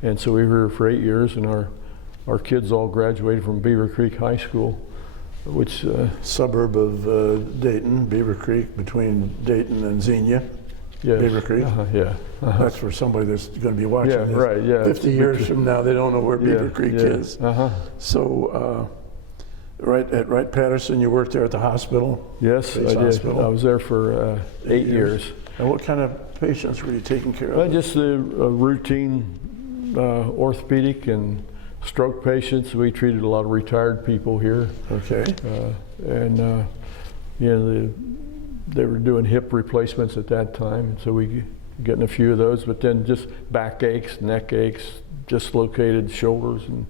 And so we were here for 8 years, and our kids all graduated from Beaver Creek High School, which suburb of Dayton, Beaver Creek, between Dayton and Xenia. Yes. Beaver Creek. That's for somebody that's going to be watching this. Right. Yeah. 50 years from now, they don't know where Beaver Creek is. So, at Wright-Patterson, you worked there at the hospital. Yes, I did. Hospital. I was there for 8 years. And what kind of patients were you taking care of? Just the routine orthopedic and stroke patients. We treated a lot of retired people here. Okay. And you know, they were doing hip replacements at that time, and so we getting a few of those. But then just back aches, neck aches, dislocated shoulders, and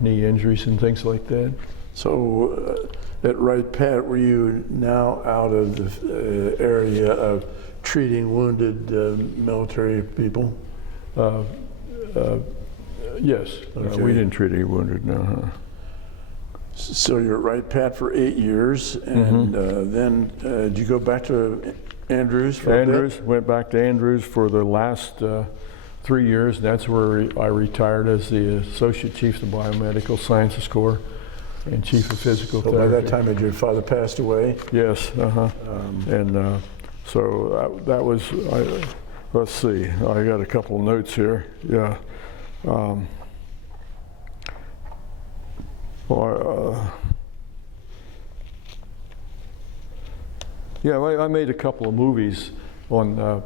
knee injuries and things like that. So at Wright-Pat, were you now out of the area of treating wounded military people? Yes. Okay. We didn't treat any wounded, no. So you're at Wright-Pat for 8 years, and then did you go back to Andrews for a bit? Went back to Andrews for the last 3 years. That's where I retired as the Associate Chief of the Biomedical Sciences Corps and Chief of Physical Therapy. By that time, had your father passed away? Yes, and so that was, let's see, I got a couple of notes here. Yeah. I made a couple of movies on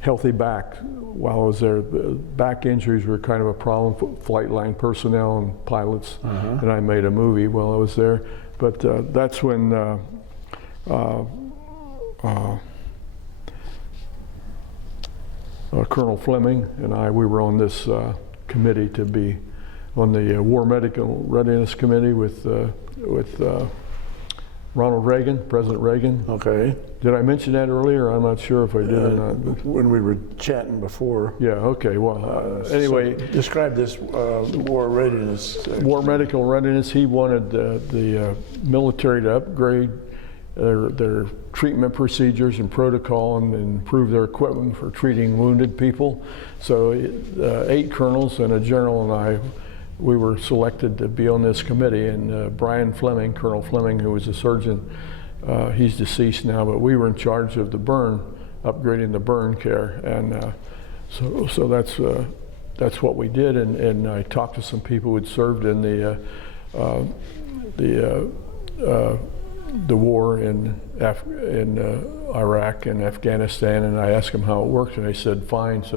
healthy back while I was there. Back injuries were kind of a problem for flight line personnel and pilots, and I made a movie while I was there. But that's when Colonel Fleming and we were on this committee to be on the War Medical Readiness Committee with Ronald Reagan, President Reagan. Okay. Did I mention that earlier? I'm not sure if I did or not. When we were chatting before. Yeah, okay, well, anyway. So describe this war readiness. War Medical Readiness, he wanted the military to upgrade their treatment procedures and protocol and improve their equipment for treating wounded people. So 8 colonels and a general and I, we were selected to be on this committee, and Brian Fleming, Colonel Fleming, who was a surgeon, he's deceased now, but we were in charge of the upgrading the burn care, and so that's what we did, and I talked to some people who had served in the war in Iraq and Afghanistan, and I asked them how it worked, and they said fine. So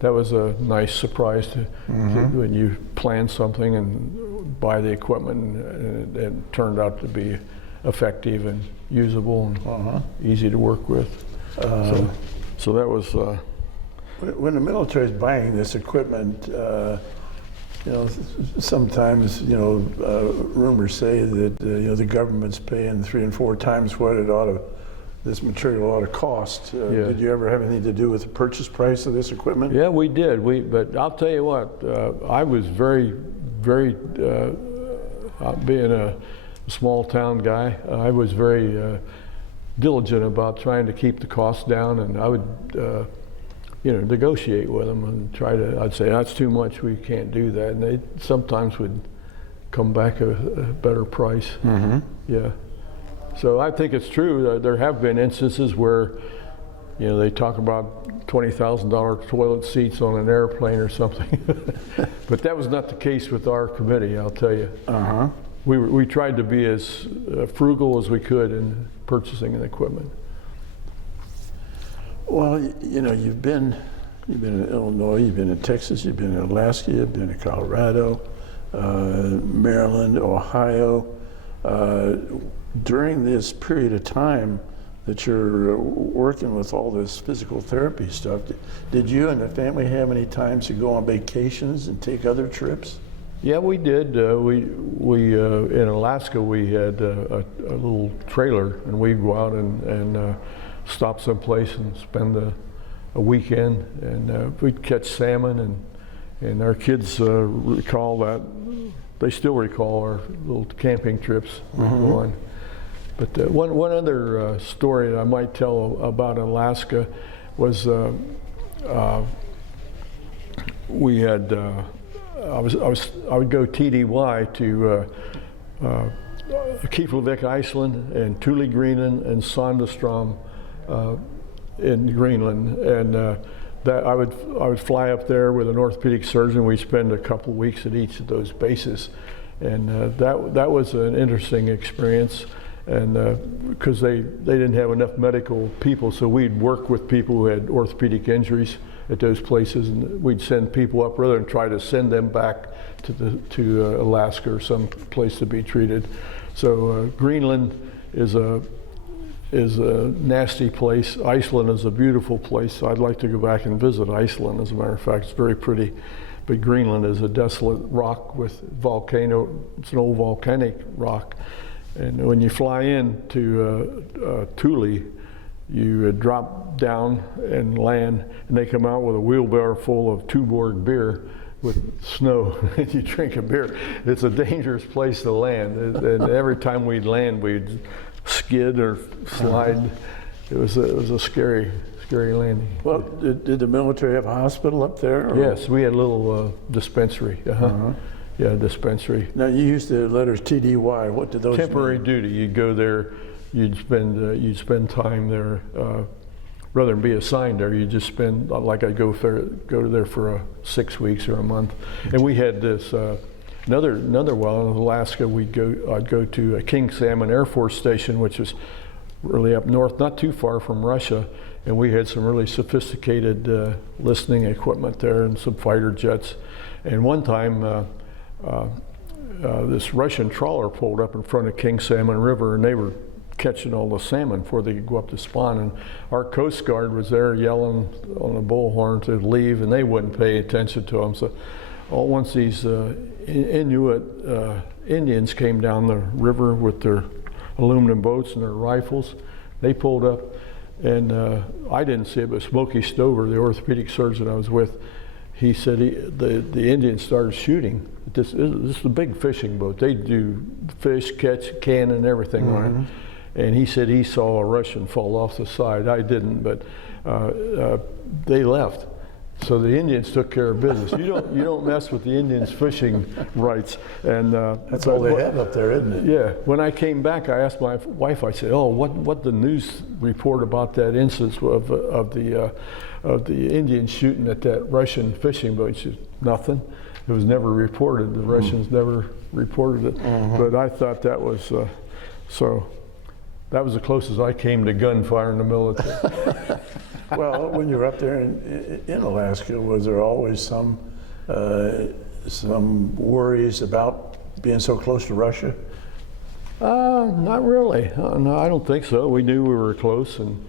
that was a nice surprise to when you plan something and buy the equipment, and it turned out to be effective and usable and easy to work with. So that was. When the military is buying this equipment, sometimes rumors say that the government's paying 3 and 4 times what this material ought to cost. Did you ever have anything to do with the purchase price of this equipment? Yeah, we did. But I'll tell you what, I was very, being a small town guy, I was very diligent about trying to keep the costs down, and I would, negotiate with them and I'd say, that's too much, we can't do that. And they sometimes would come back a better price. Yeah. So I think it's true. There have been instances where, they talk about $20,000 toilet seats on an airplane or something. But that was not the case with our committee, I'll tell you. We tried to be as frugal as we could in purchasing the equipment. Well, you've been in Illinois, you've been in Texas, you've been in Alaska, you've been in Colorado, Maryland, Ohio. During this period of time that you're working with all this physical therapy stuff, did you and the family have any times to go on vacations and take other trips? Yeah, we did. We in Alaska, we had a little trailer, and we'd go out and stop someplace and spend a weekend, and we'd catch salmon, and our kids recall that. They still recall our little camping trips we go on. But one other story that I might tell about Alaska was we had I would go TDY to Keflavik, Iceland, and Thule, Greenland, and Sandestrom in Greenland, and that I would fly up there with an orthopedic surgeon. We'd spend a couple of weeks at each of those bases, and that was an interesting experience. And because they didn't have enough medical people, so we'd work with people who had orthopedic injuries at those places, and we'd send people up rather than try to send them back to Alaska or some place to be treated. So Greenland is a nasty place. Iceland is a beautiful place. I'd like to go back and visit Iceland, as a matter of fact. It's very pretty. But Greenland is a desolate rock with volcano. It's an old volcanic rock. And when you fly in to Thule, you drop down and land, and they come out with a wheelbarrow full of Tuborg beer with snow, and you drink a beer. It's a dangerous place to land. And every time we'd land, we'd skid or slide. It was a scary landing. Well, did the military have a hospital up there? Or? Yes, we had a little dispensary. Yeah, dispensary. Now you used the letters TDY. What did those Temporary mean? duty. You'd go there. You'd spend time there. Rather than be assigned there, you just spend, like I'd go there for 6 weeks or a month. And we had this another while in Alaska. I'd go to King Salmon Air Force Station, which is really up north, not too far from Russia. And we had some really sophisticated listening equipment there and some fighter jets. And one time, this Russian trawler pulled up in front of King Salmon River, and they were catching all the salmon before they could go up to spawn. And our Coast Guard was there yelling on the bullhorn to leave, and they wouldn't pay attention to them. So once these Inuit Indians came down the river with their aluminum boats and their rifles, they pulled up, and I didn't see it, but Smokey Stover, the orthopedic surgeon I was with, he said the Indians started shooting. This is a big fishing boat. They do fish, catch, can, and everything on it. And he said he saw a Russian fall off the side. I didn't, but they left. So the Indians took care of business. You don't mess with the Indians' fishing rights. And that's all they have up there, isn't it? Yeah. When I came back, I asked my wife. I said, "Oh, what the news report about that instance of the Indians shooting at that Russian fishing boat?" She said, "Nothing. It was never reported. The Russians never reported it." But I thought that was so. That was the closest I came to gunfire in the military. Well, when you were up there in Alaska, was there always some worries about being so close to Russia? Not really. No, I don't think so. We knew we were close, and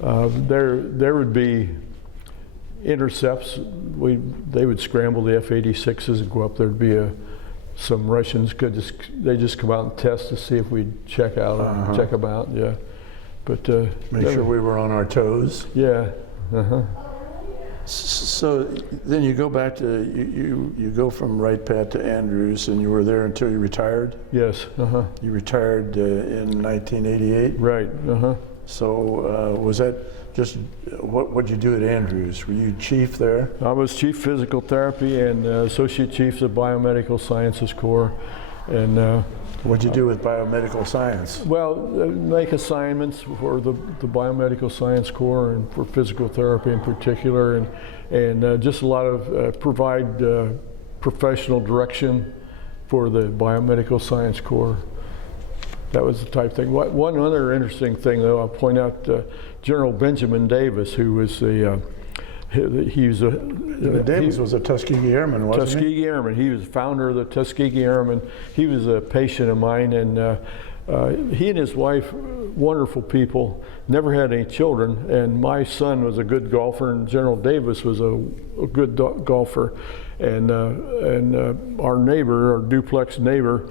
there would be intercepts. They would scramble the F-86s and go up. There'd be some Russians they just come out and test to see if we'd check them out. Yeah, but make sure we were on our toes. Yeah. So then you go back to you go from Wright-Pat to Andrews, and you were there until you retired. Yes. You retired in 1988. Right. So was that just what'd you do at Andrews? Were you chief there? I was chief physical therapy and associate chief of Biomedical Sciences Corps. And what'd you do with biomedical science? Well, make assignments for the Biomedical Science Corps and for physical therapy in particular, and just a lot of provide professional direction for the Biomedical Science Corps. That was the type thing. One other interesting thing, though, I'll point out General Benjamin Davis, who was Davis was a Tuskegee Airman, wasn't he? Tuskegee Airman. He was founder of the Tuskegee Airmen. He was a patient of mine, and he and his wife, wonderful people, never had any children. And my son was a good golfer, and General Davis was a good golfer. And our neighbor, our duplex neighbor,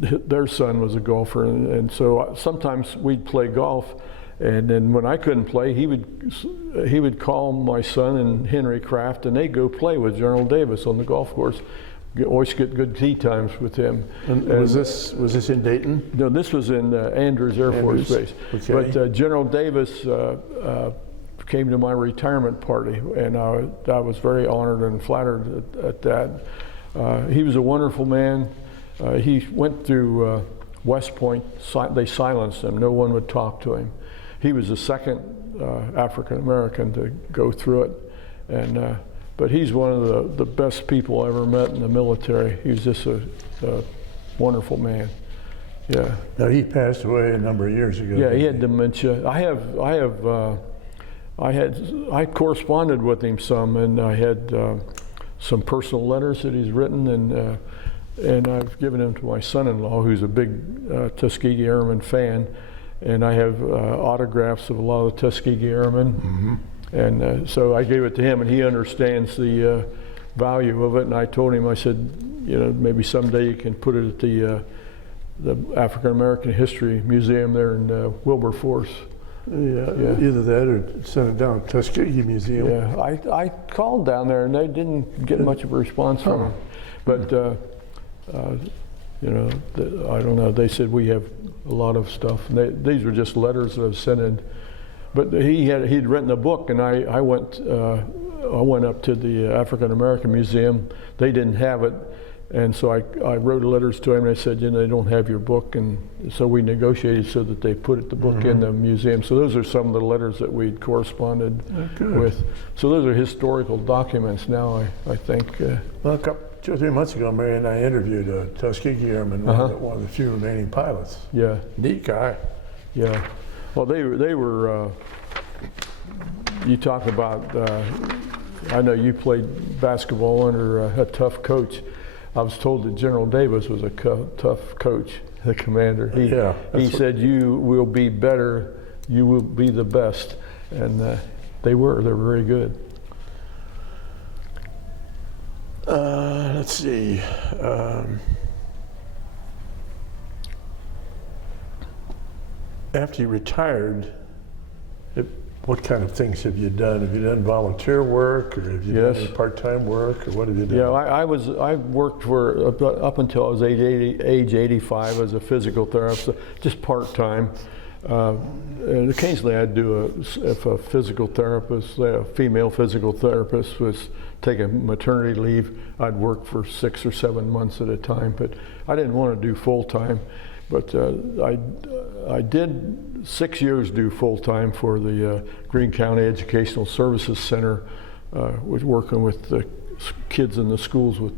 their son was a golfer, and so sometimes we'd play golf, and then when I couldn't play, he would call my son and Henry Kraft, and they'd go play with General Davis on the golf course. Always get good tee times with him. And was this in Dayton? No, this was in Andrews Air Force Base. Okay. But General Davis came to my retirement party, and I was very honored and flattered at that. He was a wonderful man. He went through West Point. They silenced him. No one would talk to him. He was the second African American to go through it, and but he's one of the best people I ever met in the military. He was just a wonderful man. Yeah. Now he passed away a number of years ago. Yeah, he had dementia. I I corresponded with him some, and I had some personal letters that he's written, and I've given them to my son-in-law, who's a big Tuskegee Airmen fan, and I have autographs of a lot of the Tuskegee Airmen, and so I gave it to him, and he understands the value of it. And I told him, I said, you know, maybe someday you can put it at the African American History Museum there in Wilberforce. Yeah, either that or send it down to Tuskegee Museum. Yeah, I called down there and they didn't get much of a response from him. But, you know, I don't know, they said we have a lot of stuff. And these were just letters that I've sent in. But he'd written a book, and I went up to the African American Museum. They didn't have it. And so I wrote letters to him, and I said, you know, they don't have your book, and so we negotiated so that they put the book in the museum. So those are some of the letters that we'd corresponded with. So those are historical documents now, I think. Well, 2 or 3 months ago, Mary and I interviewed a Tuskegee Airman, one of the few remaining pilots. Yeah. Neat guy. Yeah. Well, they were you talk about, I know you played basketball under a tough coach. I was told that General Davis was a tough coach, the commander. He said, you will be better, you will be the best. And they were very good. Let's see. After you retired, what kind of things have you done? Have you done volunteer work, or have you done any part-time work, or what have you done? Yeah, I worked for up until I was age 85 as a physical therapist, just part-time. And occasionally I'd do if a physical therapist, a female physical therapist was taking maternity leave, I'd work for 6 or 7 months at a time, but I didn't want to do full-time. But I did 6 years do full-time for the Greene County Educational Services Center, was working with the kids in the schools with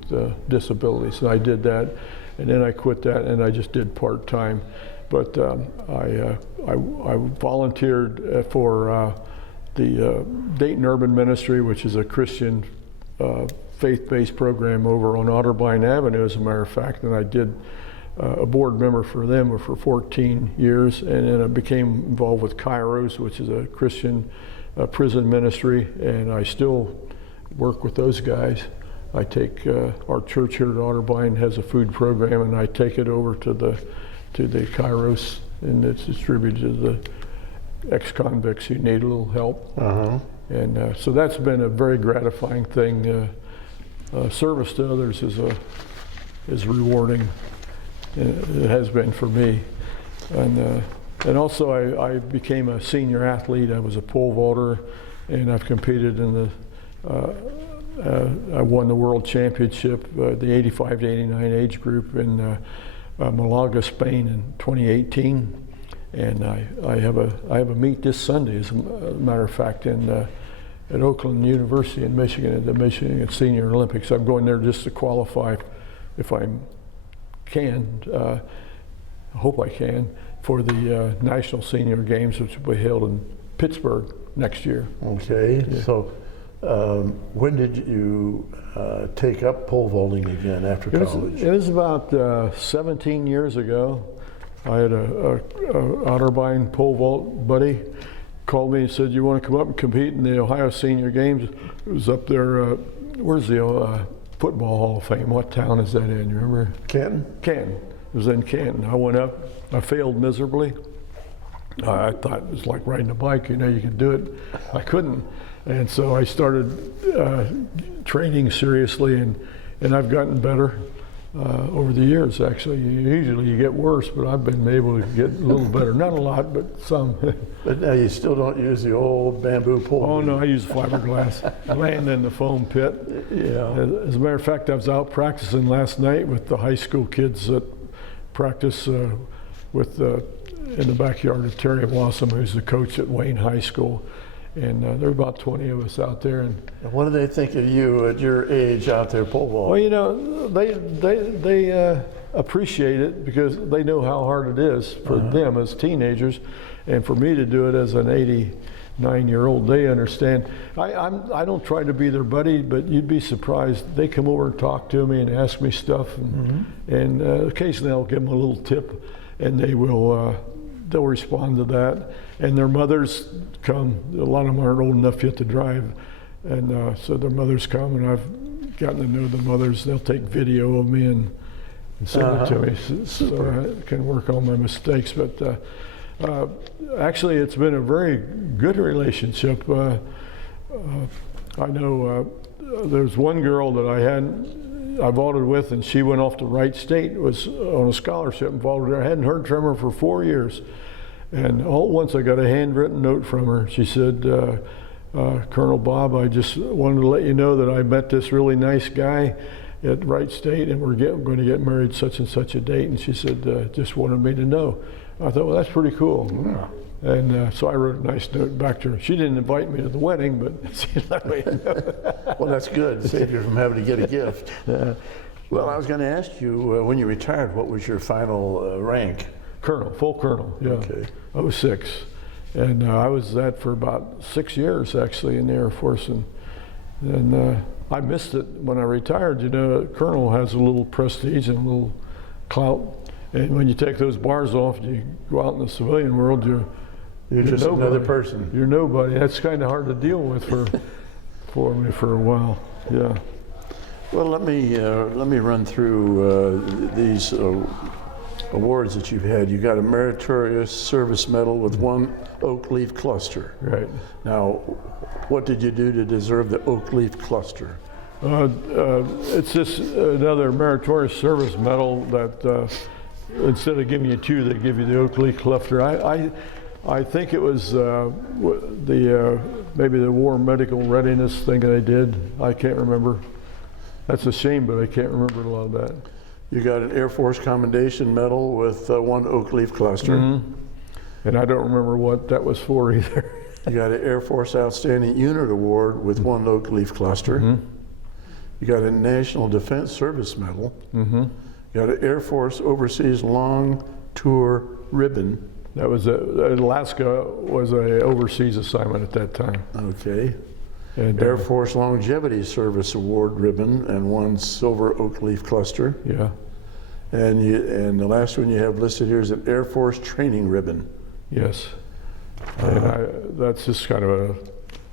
disabilities. And I did that, and then I quit that, and I just did part-time. But I volunteered for the Dayton Urban Ministry, which is a Christian faith-based program over on Otterbein Avenue, as a matter of fact, and I did a board member for them for 14 years, and then I became involved with Kairos, which is a Christian prison ministry, and I still work with those guys. I take our church here at Otterbein has a food program, and I take it over to the Kairos, and it's distributed to the ex-convicts who need a little help. And so that's been a very gratifying thing. Service to others is rewarding. It has been for me, and also I became a senior athlete. I was a pole vaulter, and I've competed in the. I won the world championship, the 85 to 89 age group in Malaga, Spain, in 2018, and I have a meet this Sunday, as a matter of fact, at Oakland University in Michigan, at the Michigan Senior Olympics. I'm going there just to qualify, if I can, I hope I can, for the National Senior Games, which will be held in Pittsburgh next year. Okay, yeah. So when did you take up pole vaulting again after college? It was about 17 years ago. I had a Otterbein pole vault buddy called me and said, you want to come up and compete in the Ohio Senior Games? It was up there, where's the Football Hall of Fame? What town is that in? You remember? Canton? Canton. It was in Canton. I went up. I failed miserably. I thought it was like riding a bike. You know, you could do it. I couldn't. And so I started training seriously, and I've gotten better over the years, actually. Usually you get worse, but I've been able to get a little better. Not a lot, but some. But now you still don't use the old bamboo pole? Oh, no, I use fiberglass. Land in the foam pit. Yeah. As a matter of fact, I was out practicing last night with the high school kids that practice in the backyard of Terry Wassam, who's the coach at Wayne High School. And there are about 20 of us out there. And what do they think of you at your age out there pole vaulting? Well, you know, they appreciate it because they know how hard it is for them as teenagers, and for me to do it as an 9-year-old, they understand. I don't try to be their buddy, but you'd be surprised. They come over and talk to me and ask me stuff, and occasionally I'll give them a little tip, and they'll respond to that. And their mothers come. A lot of them aren't old enough yet to drive, and so their mothers come, and I've gotten to know the mothers. They'll take video of me and send it to me, so I can work on my mistakes. But actually, it's been a very good relationship. I know there's one girl that I vaulted with, and she went off to Wright State, was on a scholarship and vaulted there. I hadn't heard from her for 4 years. And all at once I got a handwritten note from her. She said, Colonel Bob, I just wanted to let you know that I met this really nice guy at Wright State, and we're going to get married such and such a date. And she said, just wanted me to know. I thought, well, that's pretty cool. Yeah. And so I wrote a nice note back to her. She didn't invite me to the wedding, but she let me know. Well, that's good. Save you from having to get a gift. Well, I was going to ask you, when you retired, what was your final rank? Colonel, full colonel, yeah. Okay. 06. And I was that for about 6 years, actually, in the Air Force. And I missed it when I retired. You know, colonel has a little prestige and a little clout. And when you take those bars off, you go out in the civilian world, you're just nobody. Another person. You're nobody. That's kind of hard to deal with for me for a while. Yeah. Well, let me run through these awards that you've had. You got a Meritorious Service Medal with 1 oak leaf cluster. Right. Now, what did you do to deserve the oak leaf cluster? It's just another Meritorious Service Medal that instead of giving you 2, they give you the oak leaf cluster. I think it was maybe the War Medical Readiness thing that I did. I can't remember. That's a shame, but I can't remember a lot of that. You got an Air Force Commendation Medal with 1 oak leaf cluster. And I don't remember what that was for either. You got an Air Force Outstanding Unit Award with 1 oak leaf cluster. You got a National Defense Service Medal. You got an Air Force Overseas Long Tour Ribbon. That was Alaska was a overseas assignment at that time. Okay. And Air Force Longevity Service Award ribbon and 1 silver oak leaf cluster. Yeah. And the last one you have listed here is an Air Force Training ribbon. Yes. And that's just kind of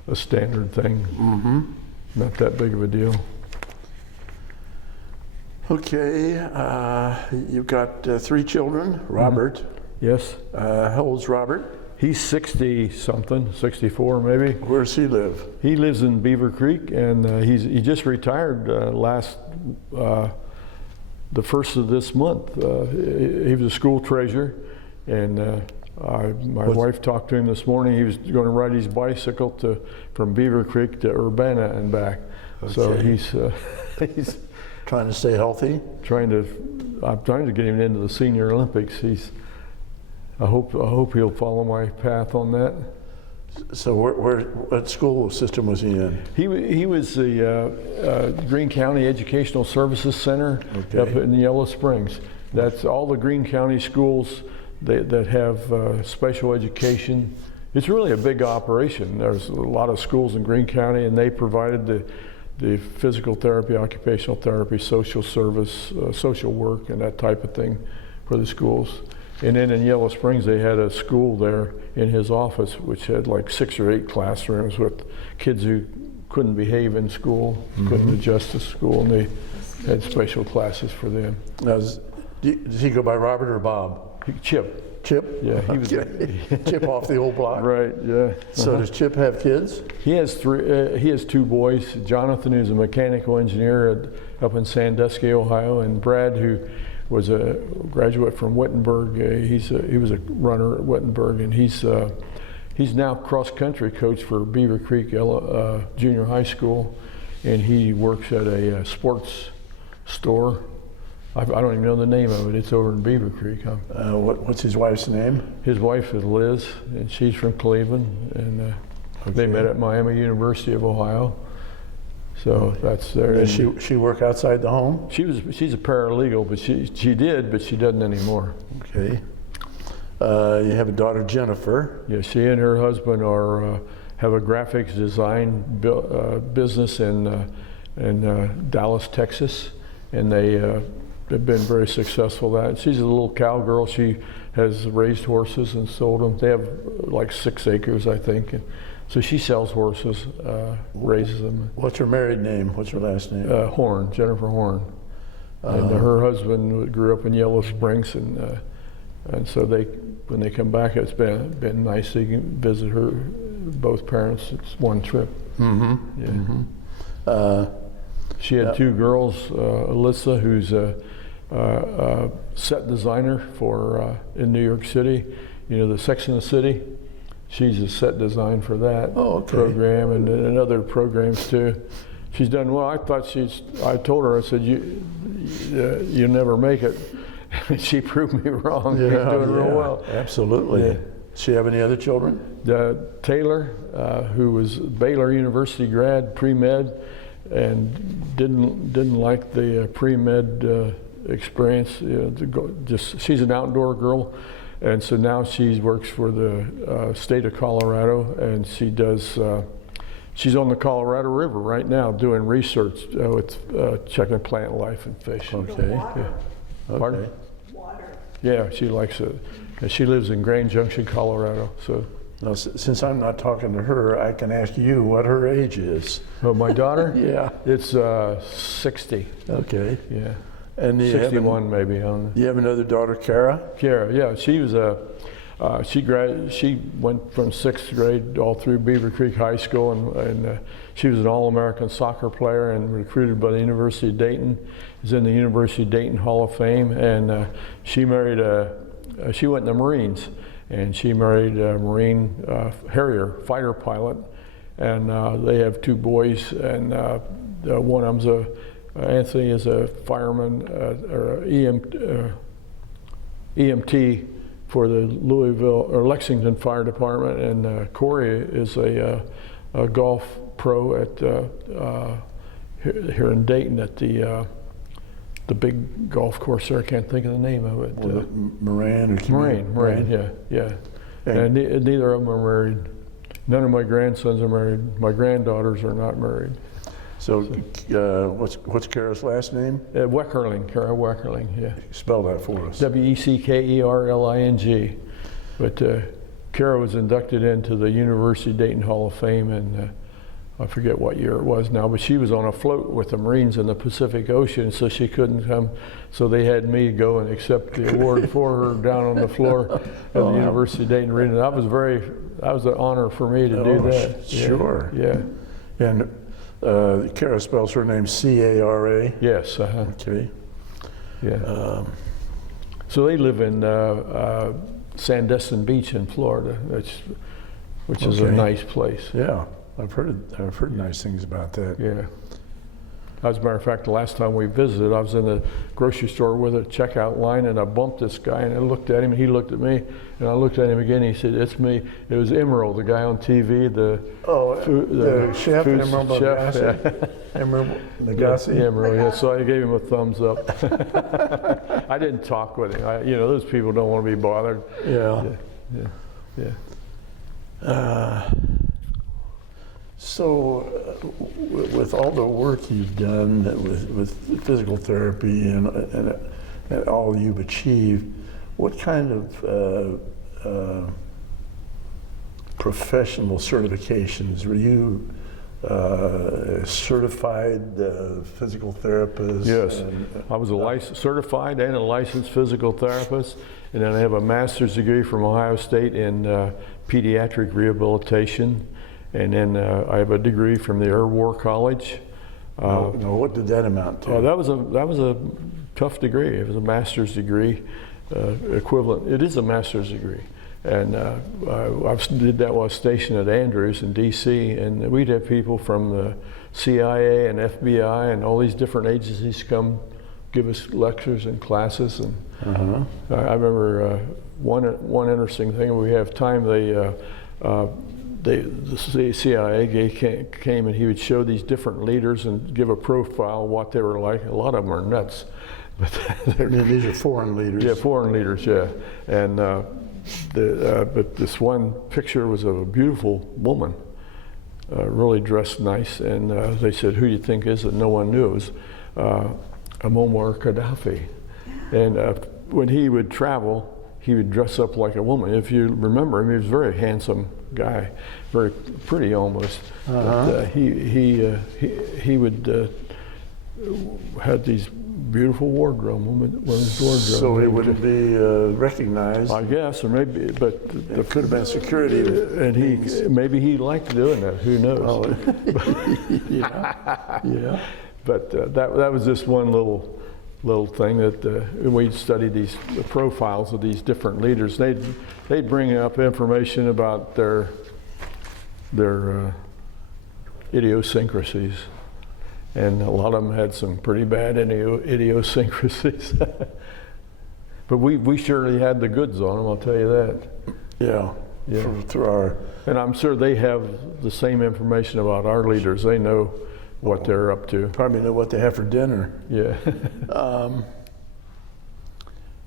a standard thing. Not that big of a deal. Okay. You've got 3 children. Robert. Yes. How old's Robert? He's 60-something, 64 maybe. Where does he live? He lives in Beaver Creek, and he just retired the first of this month. He was a school treasurer, and my wife talked to him this morning. He was going to ride his bicycle from Beaver Creek to Urbana and back. Okay. So he's trying to stay healthy. I'm trying to get him into the Senior Olympics. I hope he'll follow my path on that. So what school system was he in? He was the Greene County Educational Services Center up in Yellow Springs. That's all the Greene County schools that have special education. It's really a big operation. There's a lot of schools in Greene County, and they provided the physical therapy, occupational therapy, social service, social work, and that type of thing for the schools. And then in Yellow Springs, they had a school there in his office, which had like 6 or 8 classrooms with kids who couldn't behave in school, couldn't adjust to school, and they had special classes for them. Now, does he go by Robert or Bob? Chip. Chip? Yeah, he was Chip off the old block. Right. Yeah. So does Chip have kids? He has 3. He has 2 boys. Jonathan, who's a mechanical engineer up in Sandusky, Ohio, and Brad, who was a graduate from Wittenberg. He was a runner at Wittenberg, and he's now cross-country coach for Beaver Creek Junior High School, and he works at a sports store. I don't even know the name of it. It's over in Beaver Creek. What's his wife's name? His wife is Liz, and she's from Cleveland, and they met at Miami University of Ohio. So that's there. Does she work outside the home? She's a paralegal, but she did, but she doesn't anymore. Okay. You have a daughter, Jennifer. Yeah, she and her husband are have a graphics design business in Dallas, Texas, and they've been very successful at that. She's a little cowgirl. She has raised horses and sold them. They have like 6 acres, I think. And so she sells horses, raises them. What's her married name? What's her last name? Horn, Jennifer Horn. And her husband grew up in Yellow Springs, and so when they come back, it's been nice to visit her, both parents. It's one trip. Mm-hmm. Yeah. Mm-hmm. She had 2 girls, Alyssa, who's a set designer for in New York City. You know, the Sex and the City. She's a set design for that program and other programs too. She's done well. I told her, I said, you never make it. She proved me wrong. She's doing real well. Absolutely. Yeah. Does she have any other children? Taylor, who was Baylor University grad, pre-med, and didn't like the pre-med experience. She's an outdoor girl, and so now she works for the state of Colorado, and she does. She's on the Colorado River right now doing research with checking plant life and fish. Okay. Yeah. Pardon? Water. Yeah, she likes it. And she lives in Grand Junction, Colorado. So. Now, since I'm not talking to her, I can ask you what her age is. Oh, my daughter? Yeah. It's 60. Okay. Yeah. And 61 maybe. I don't know. You have another daughter, Kara? Kara, yeah. She was she went from 6th grade all through Beaver Creek High School, and she was an All-American soccer player and recruited by the University of Dayton. Is in the University of Dayton Hall of Fame, and she married she went in the Marines, and she married a Marine Harrier fighter pilot, and they have 2 boys, and one of them's Anthony is a fireman or EMT for the Louisville or Lexington Fire Department, and Corey is a golf pro at here in Dayton at the big golf course there. I can't think of the name of it. Moran or Moran, yeah. And neither of them are married. None of my grandsons are married. My granddaughters are not married. So what's Kara's last name? Weckerling, Kara Weckerling, yeah. Spell that for us. Weckerling. But Kara was inducted into the University of Dayton Hall of Fame, and I forget what year it was now, but she was on a float with the Marines in the Pacific Ocean, so she couldn't come. So they had me go and accept the award for her down on the floor at the University of Dayton Arena. That was an honor for me to do that. Sure. Yeah. And Kara spells her name C-A-R-A? Yes. Okay. Yeah. So they live in Sandestin Beach in Florida, which is a nice place. Yeah. I've heard nice things about that. Yeah. As a matter of fact, the last time we visited, I was in the grocery store with a checkout line, and I bumped this guy, and I looked at him, and he looked at me, and I looked at him again, and he said, "It's me." It was Emerald, the guy on TV, the chef, Emerald chef. Emerald Lagasse. Yeah, Emerald, yeah. So I gave him a thumbs up. I didn't talk with him. Those people don't want to be bothered. Yeah. So, with all the work you've done with physical therapy and all you've achieved, what kind of professional certifications were you? Certified physical therapist? Yes, I was a certified and a licensed physical therapist, and then I have a master's degree from Ohio State in pediatric rehabilitation. And then I have a degree from the Air War College. What did that amount to? That was a tough degree. It was a master's degree equivalent. It is a master's degree. And I did that while I was stationed at Andrews in D.C. And we'd have people from the CIA and FBI and all these different agencies come give us lectures and classes. And I remember one interesting thing. We have time. The CIA came and he would show these different leaders and give a profile of what they were like. A lot of them are nuts. But these are foreign leaders. Yeah, foreign leaders, yeah. And But this one picture was of a beautiful woman, really dressed nice, and they said, "Who do you think is it?" No one knew. It was Muammar Gaddafi. And when he would travel, he would dress up like a woman. If you remember him, he was a very handsome guy, very pretty almost. But, he would had these beautiful women's wardrobe. So he wouldn't be recognized. I guess, or maybe, but It could have been security. and maybe he liked doing that. Who knows? Oh, yeah. But that was just one little thing that we studied the profiles of these different leaders. They'd bring up information about their idiosyncrasies, and a lot of them had some pretty bad idiosyncrasies. But we surely had the goods on them, I'll tell you that. Yeah. Through our. And I'm sure they have the same information about our leaders. They know what they're up to. Probably know what they have for dinner. Yeah.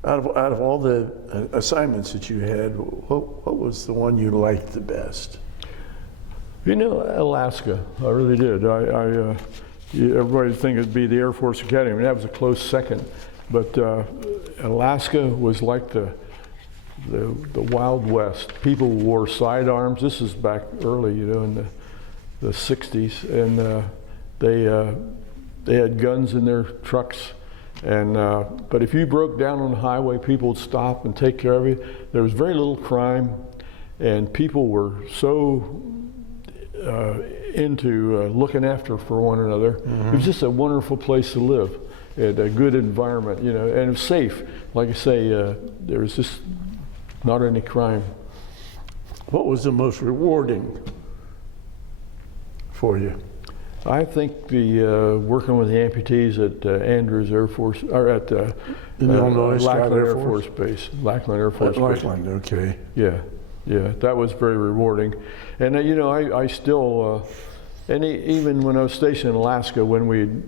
Out of all the assignments that you had, what was the one you liked the best? You know, Alaska. I really did. Everybody would think it'd be the Air Force Academy. That was a close second. But Alaska was like the Wild West. People wore sidearms. This is back early, in the 60s, and they had guns in their trucks. And but if you broke down on the highway, people would stop and take care of you. There was very little crime, and people were so into looking after for one another. It was just a wonderful place to live, and a good environment, and it was safe. Like I say, there was just not any crime. What was the most rewarding for you? I think the working with the amputees at Andrews Air Force, or at Illinois Lackland Air Force Base. Lackland Air Force Base. Lackland, okay. Yeah, that was very rewarding. And I still, and even when I was stationed in Alaska, when we'd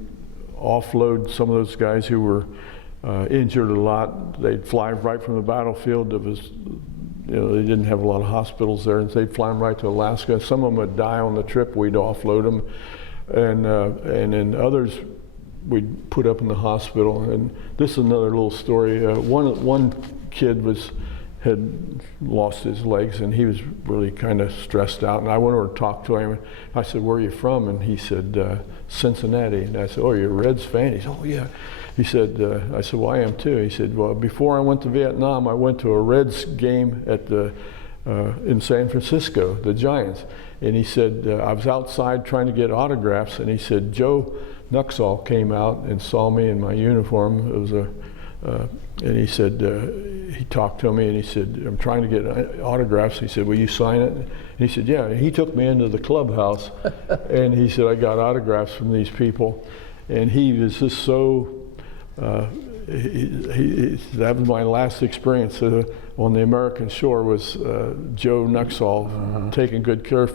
offload some of those guys who were injured a lot, they'd fly right from the battlefield. It was, they didn't have a lot of hospitals there, and they'd fly them right to Alaska. Some of them would die on the trip. We'd offload them. And then others we'd put up in the hospital. And this is another little story. One kid had lost his legs, and he was really kind of stressed out. And I went over to talk to him. I said, "Where are you from?" And he said, "Cincinnati." And I said, "Oh, you're a Reds fan?" He said, "Oh, yeah." He said, I said, "Well, I am too." He said, "Well, before I went to Vietnam, I went to a Reds game at in San Francisco, the Giants." And he said, I was outside trying to get autographs, and he said, Joe Nuxall came out and saw me in my uniform. It was and he said, he talked to me, and he said, "I'm trying to get autographs." He said, "Will you sign it?" And he said, "Yeah." And he took me into the clubhouse, and he said, "I got autographs from these people." And he was just so, that was my last experience on the American shore, was Joe Nuxall taking good care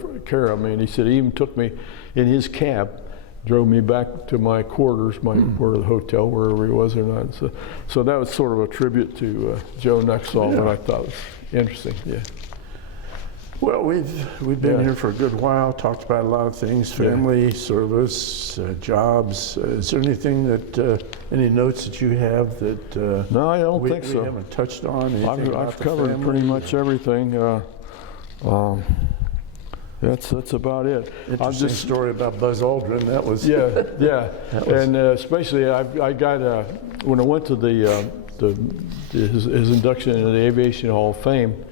of me. And he said he even took me in his cab, drove me back to my quarters, or the hotel, wherever he was or not. So that was sort of a tribute to Joe Nuxall that I thought was interesting. Yeah. Well, we've been here for a good while, talked about a lot of things, family, service, jobs. Is there anything any notes that you have that no, I don't think so. We haven't touched on? I've covered pretty much everything. That's about it. Interesting story about Buzz Aldrin. That was and especially I got when I went to his induction into the Aviation Hall of Fame.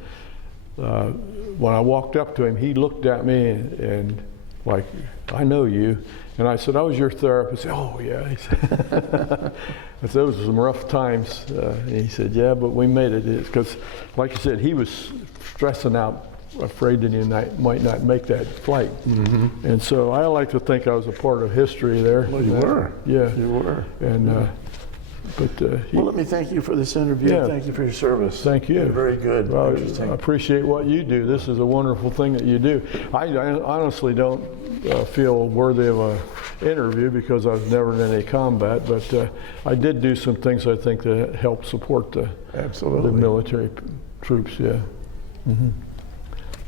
When I walked up to him, he looked at me and like, "I know you." And I said, "I was your therapist." He said, "Oh, yeah." He said, I said, "Those were some rough times." And he said, "Yeah, but we made it." Because, like you said, he was stressing out, afraid that he might not make that flight. And so I like to think I was a part of history there. Well, you were. Yeah. You were. And well, let me thank you for this interview. Yeah. Thank you for your service. Thank you. Very good. Well, interesting. I appreciate what you do. This is a wonderful thing that you do. I honestly don't feel worthy of an interview because I was never in any combat, but I did do some things I think that help support the military troops, yeah. Mm-hmm.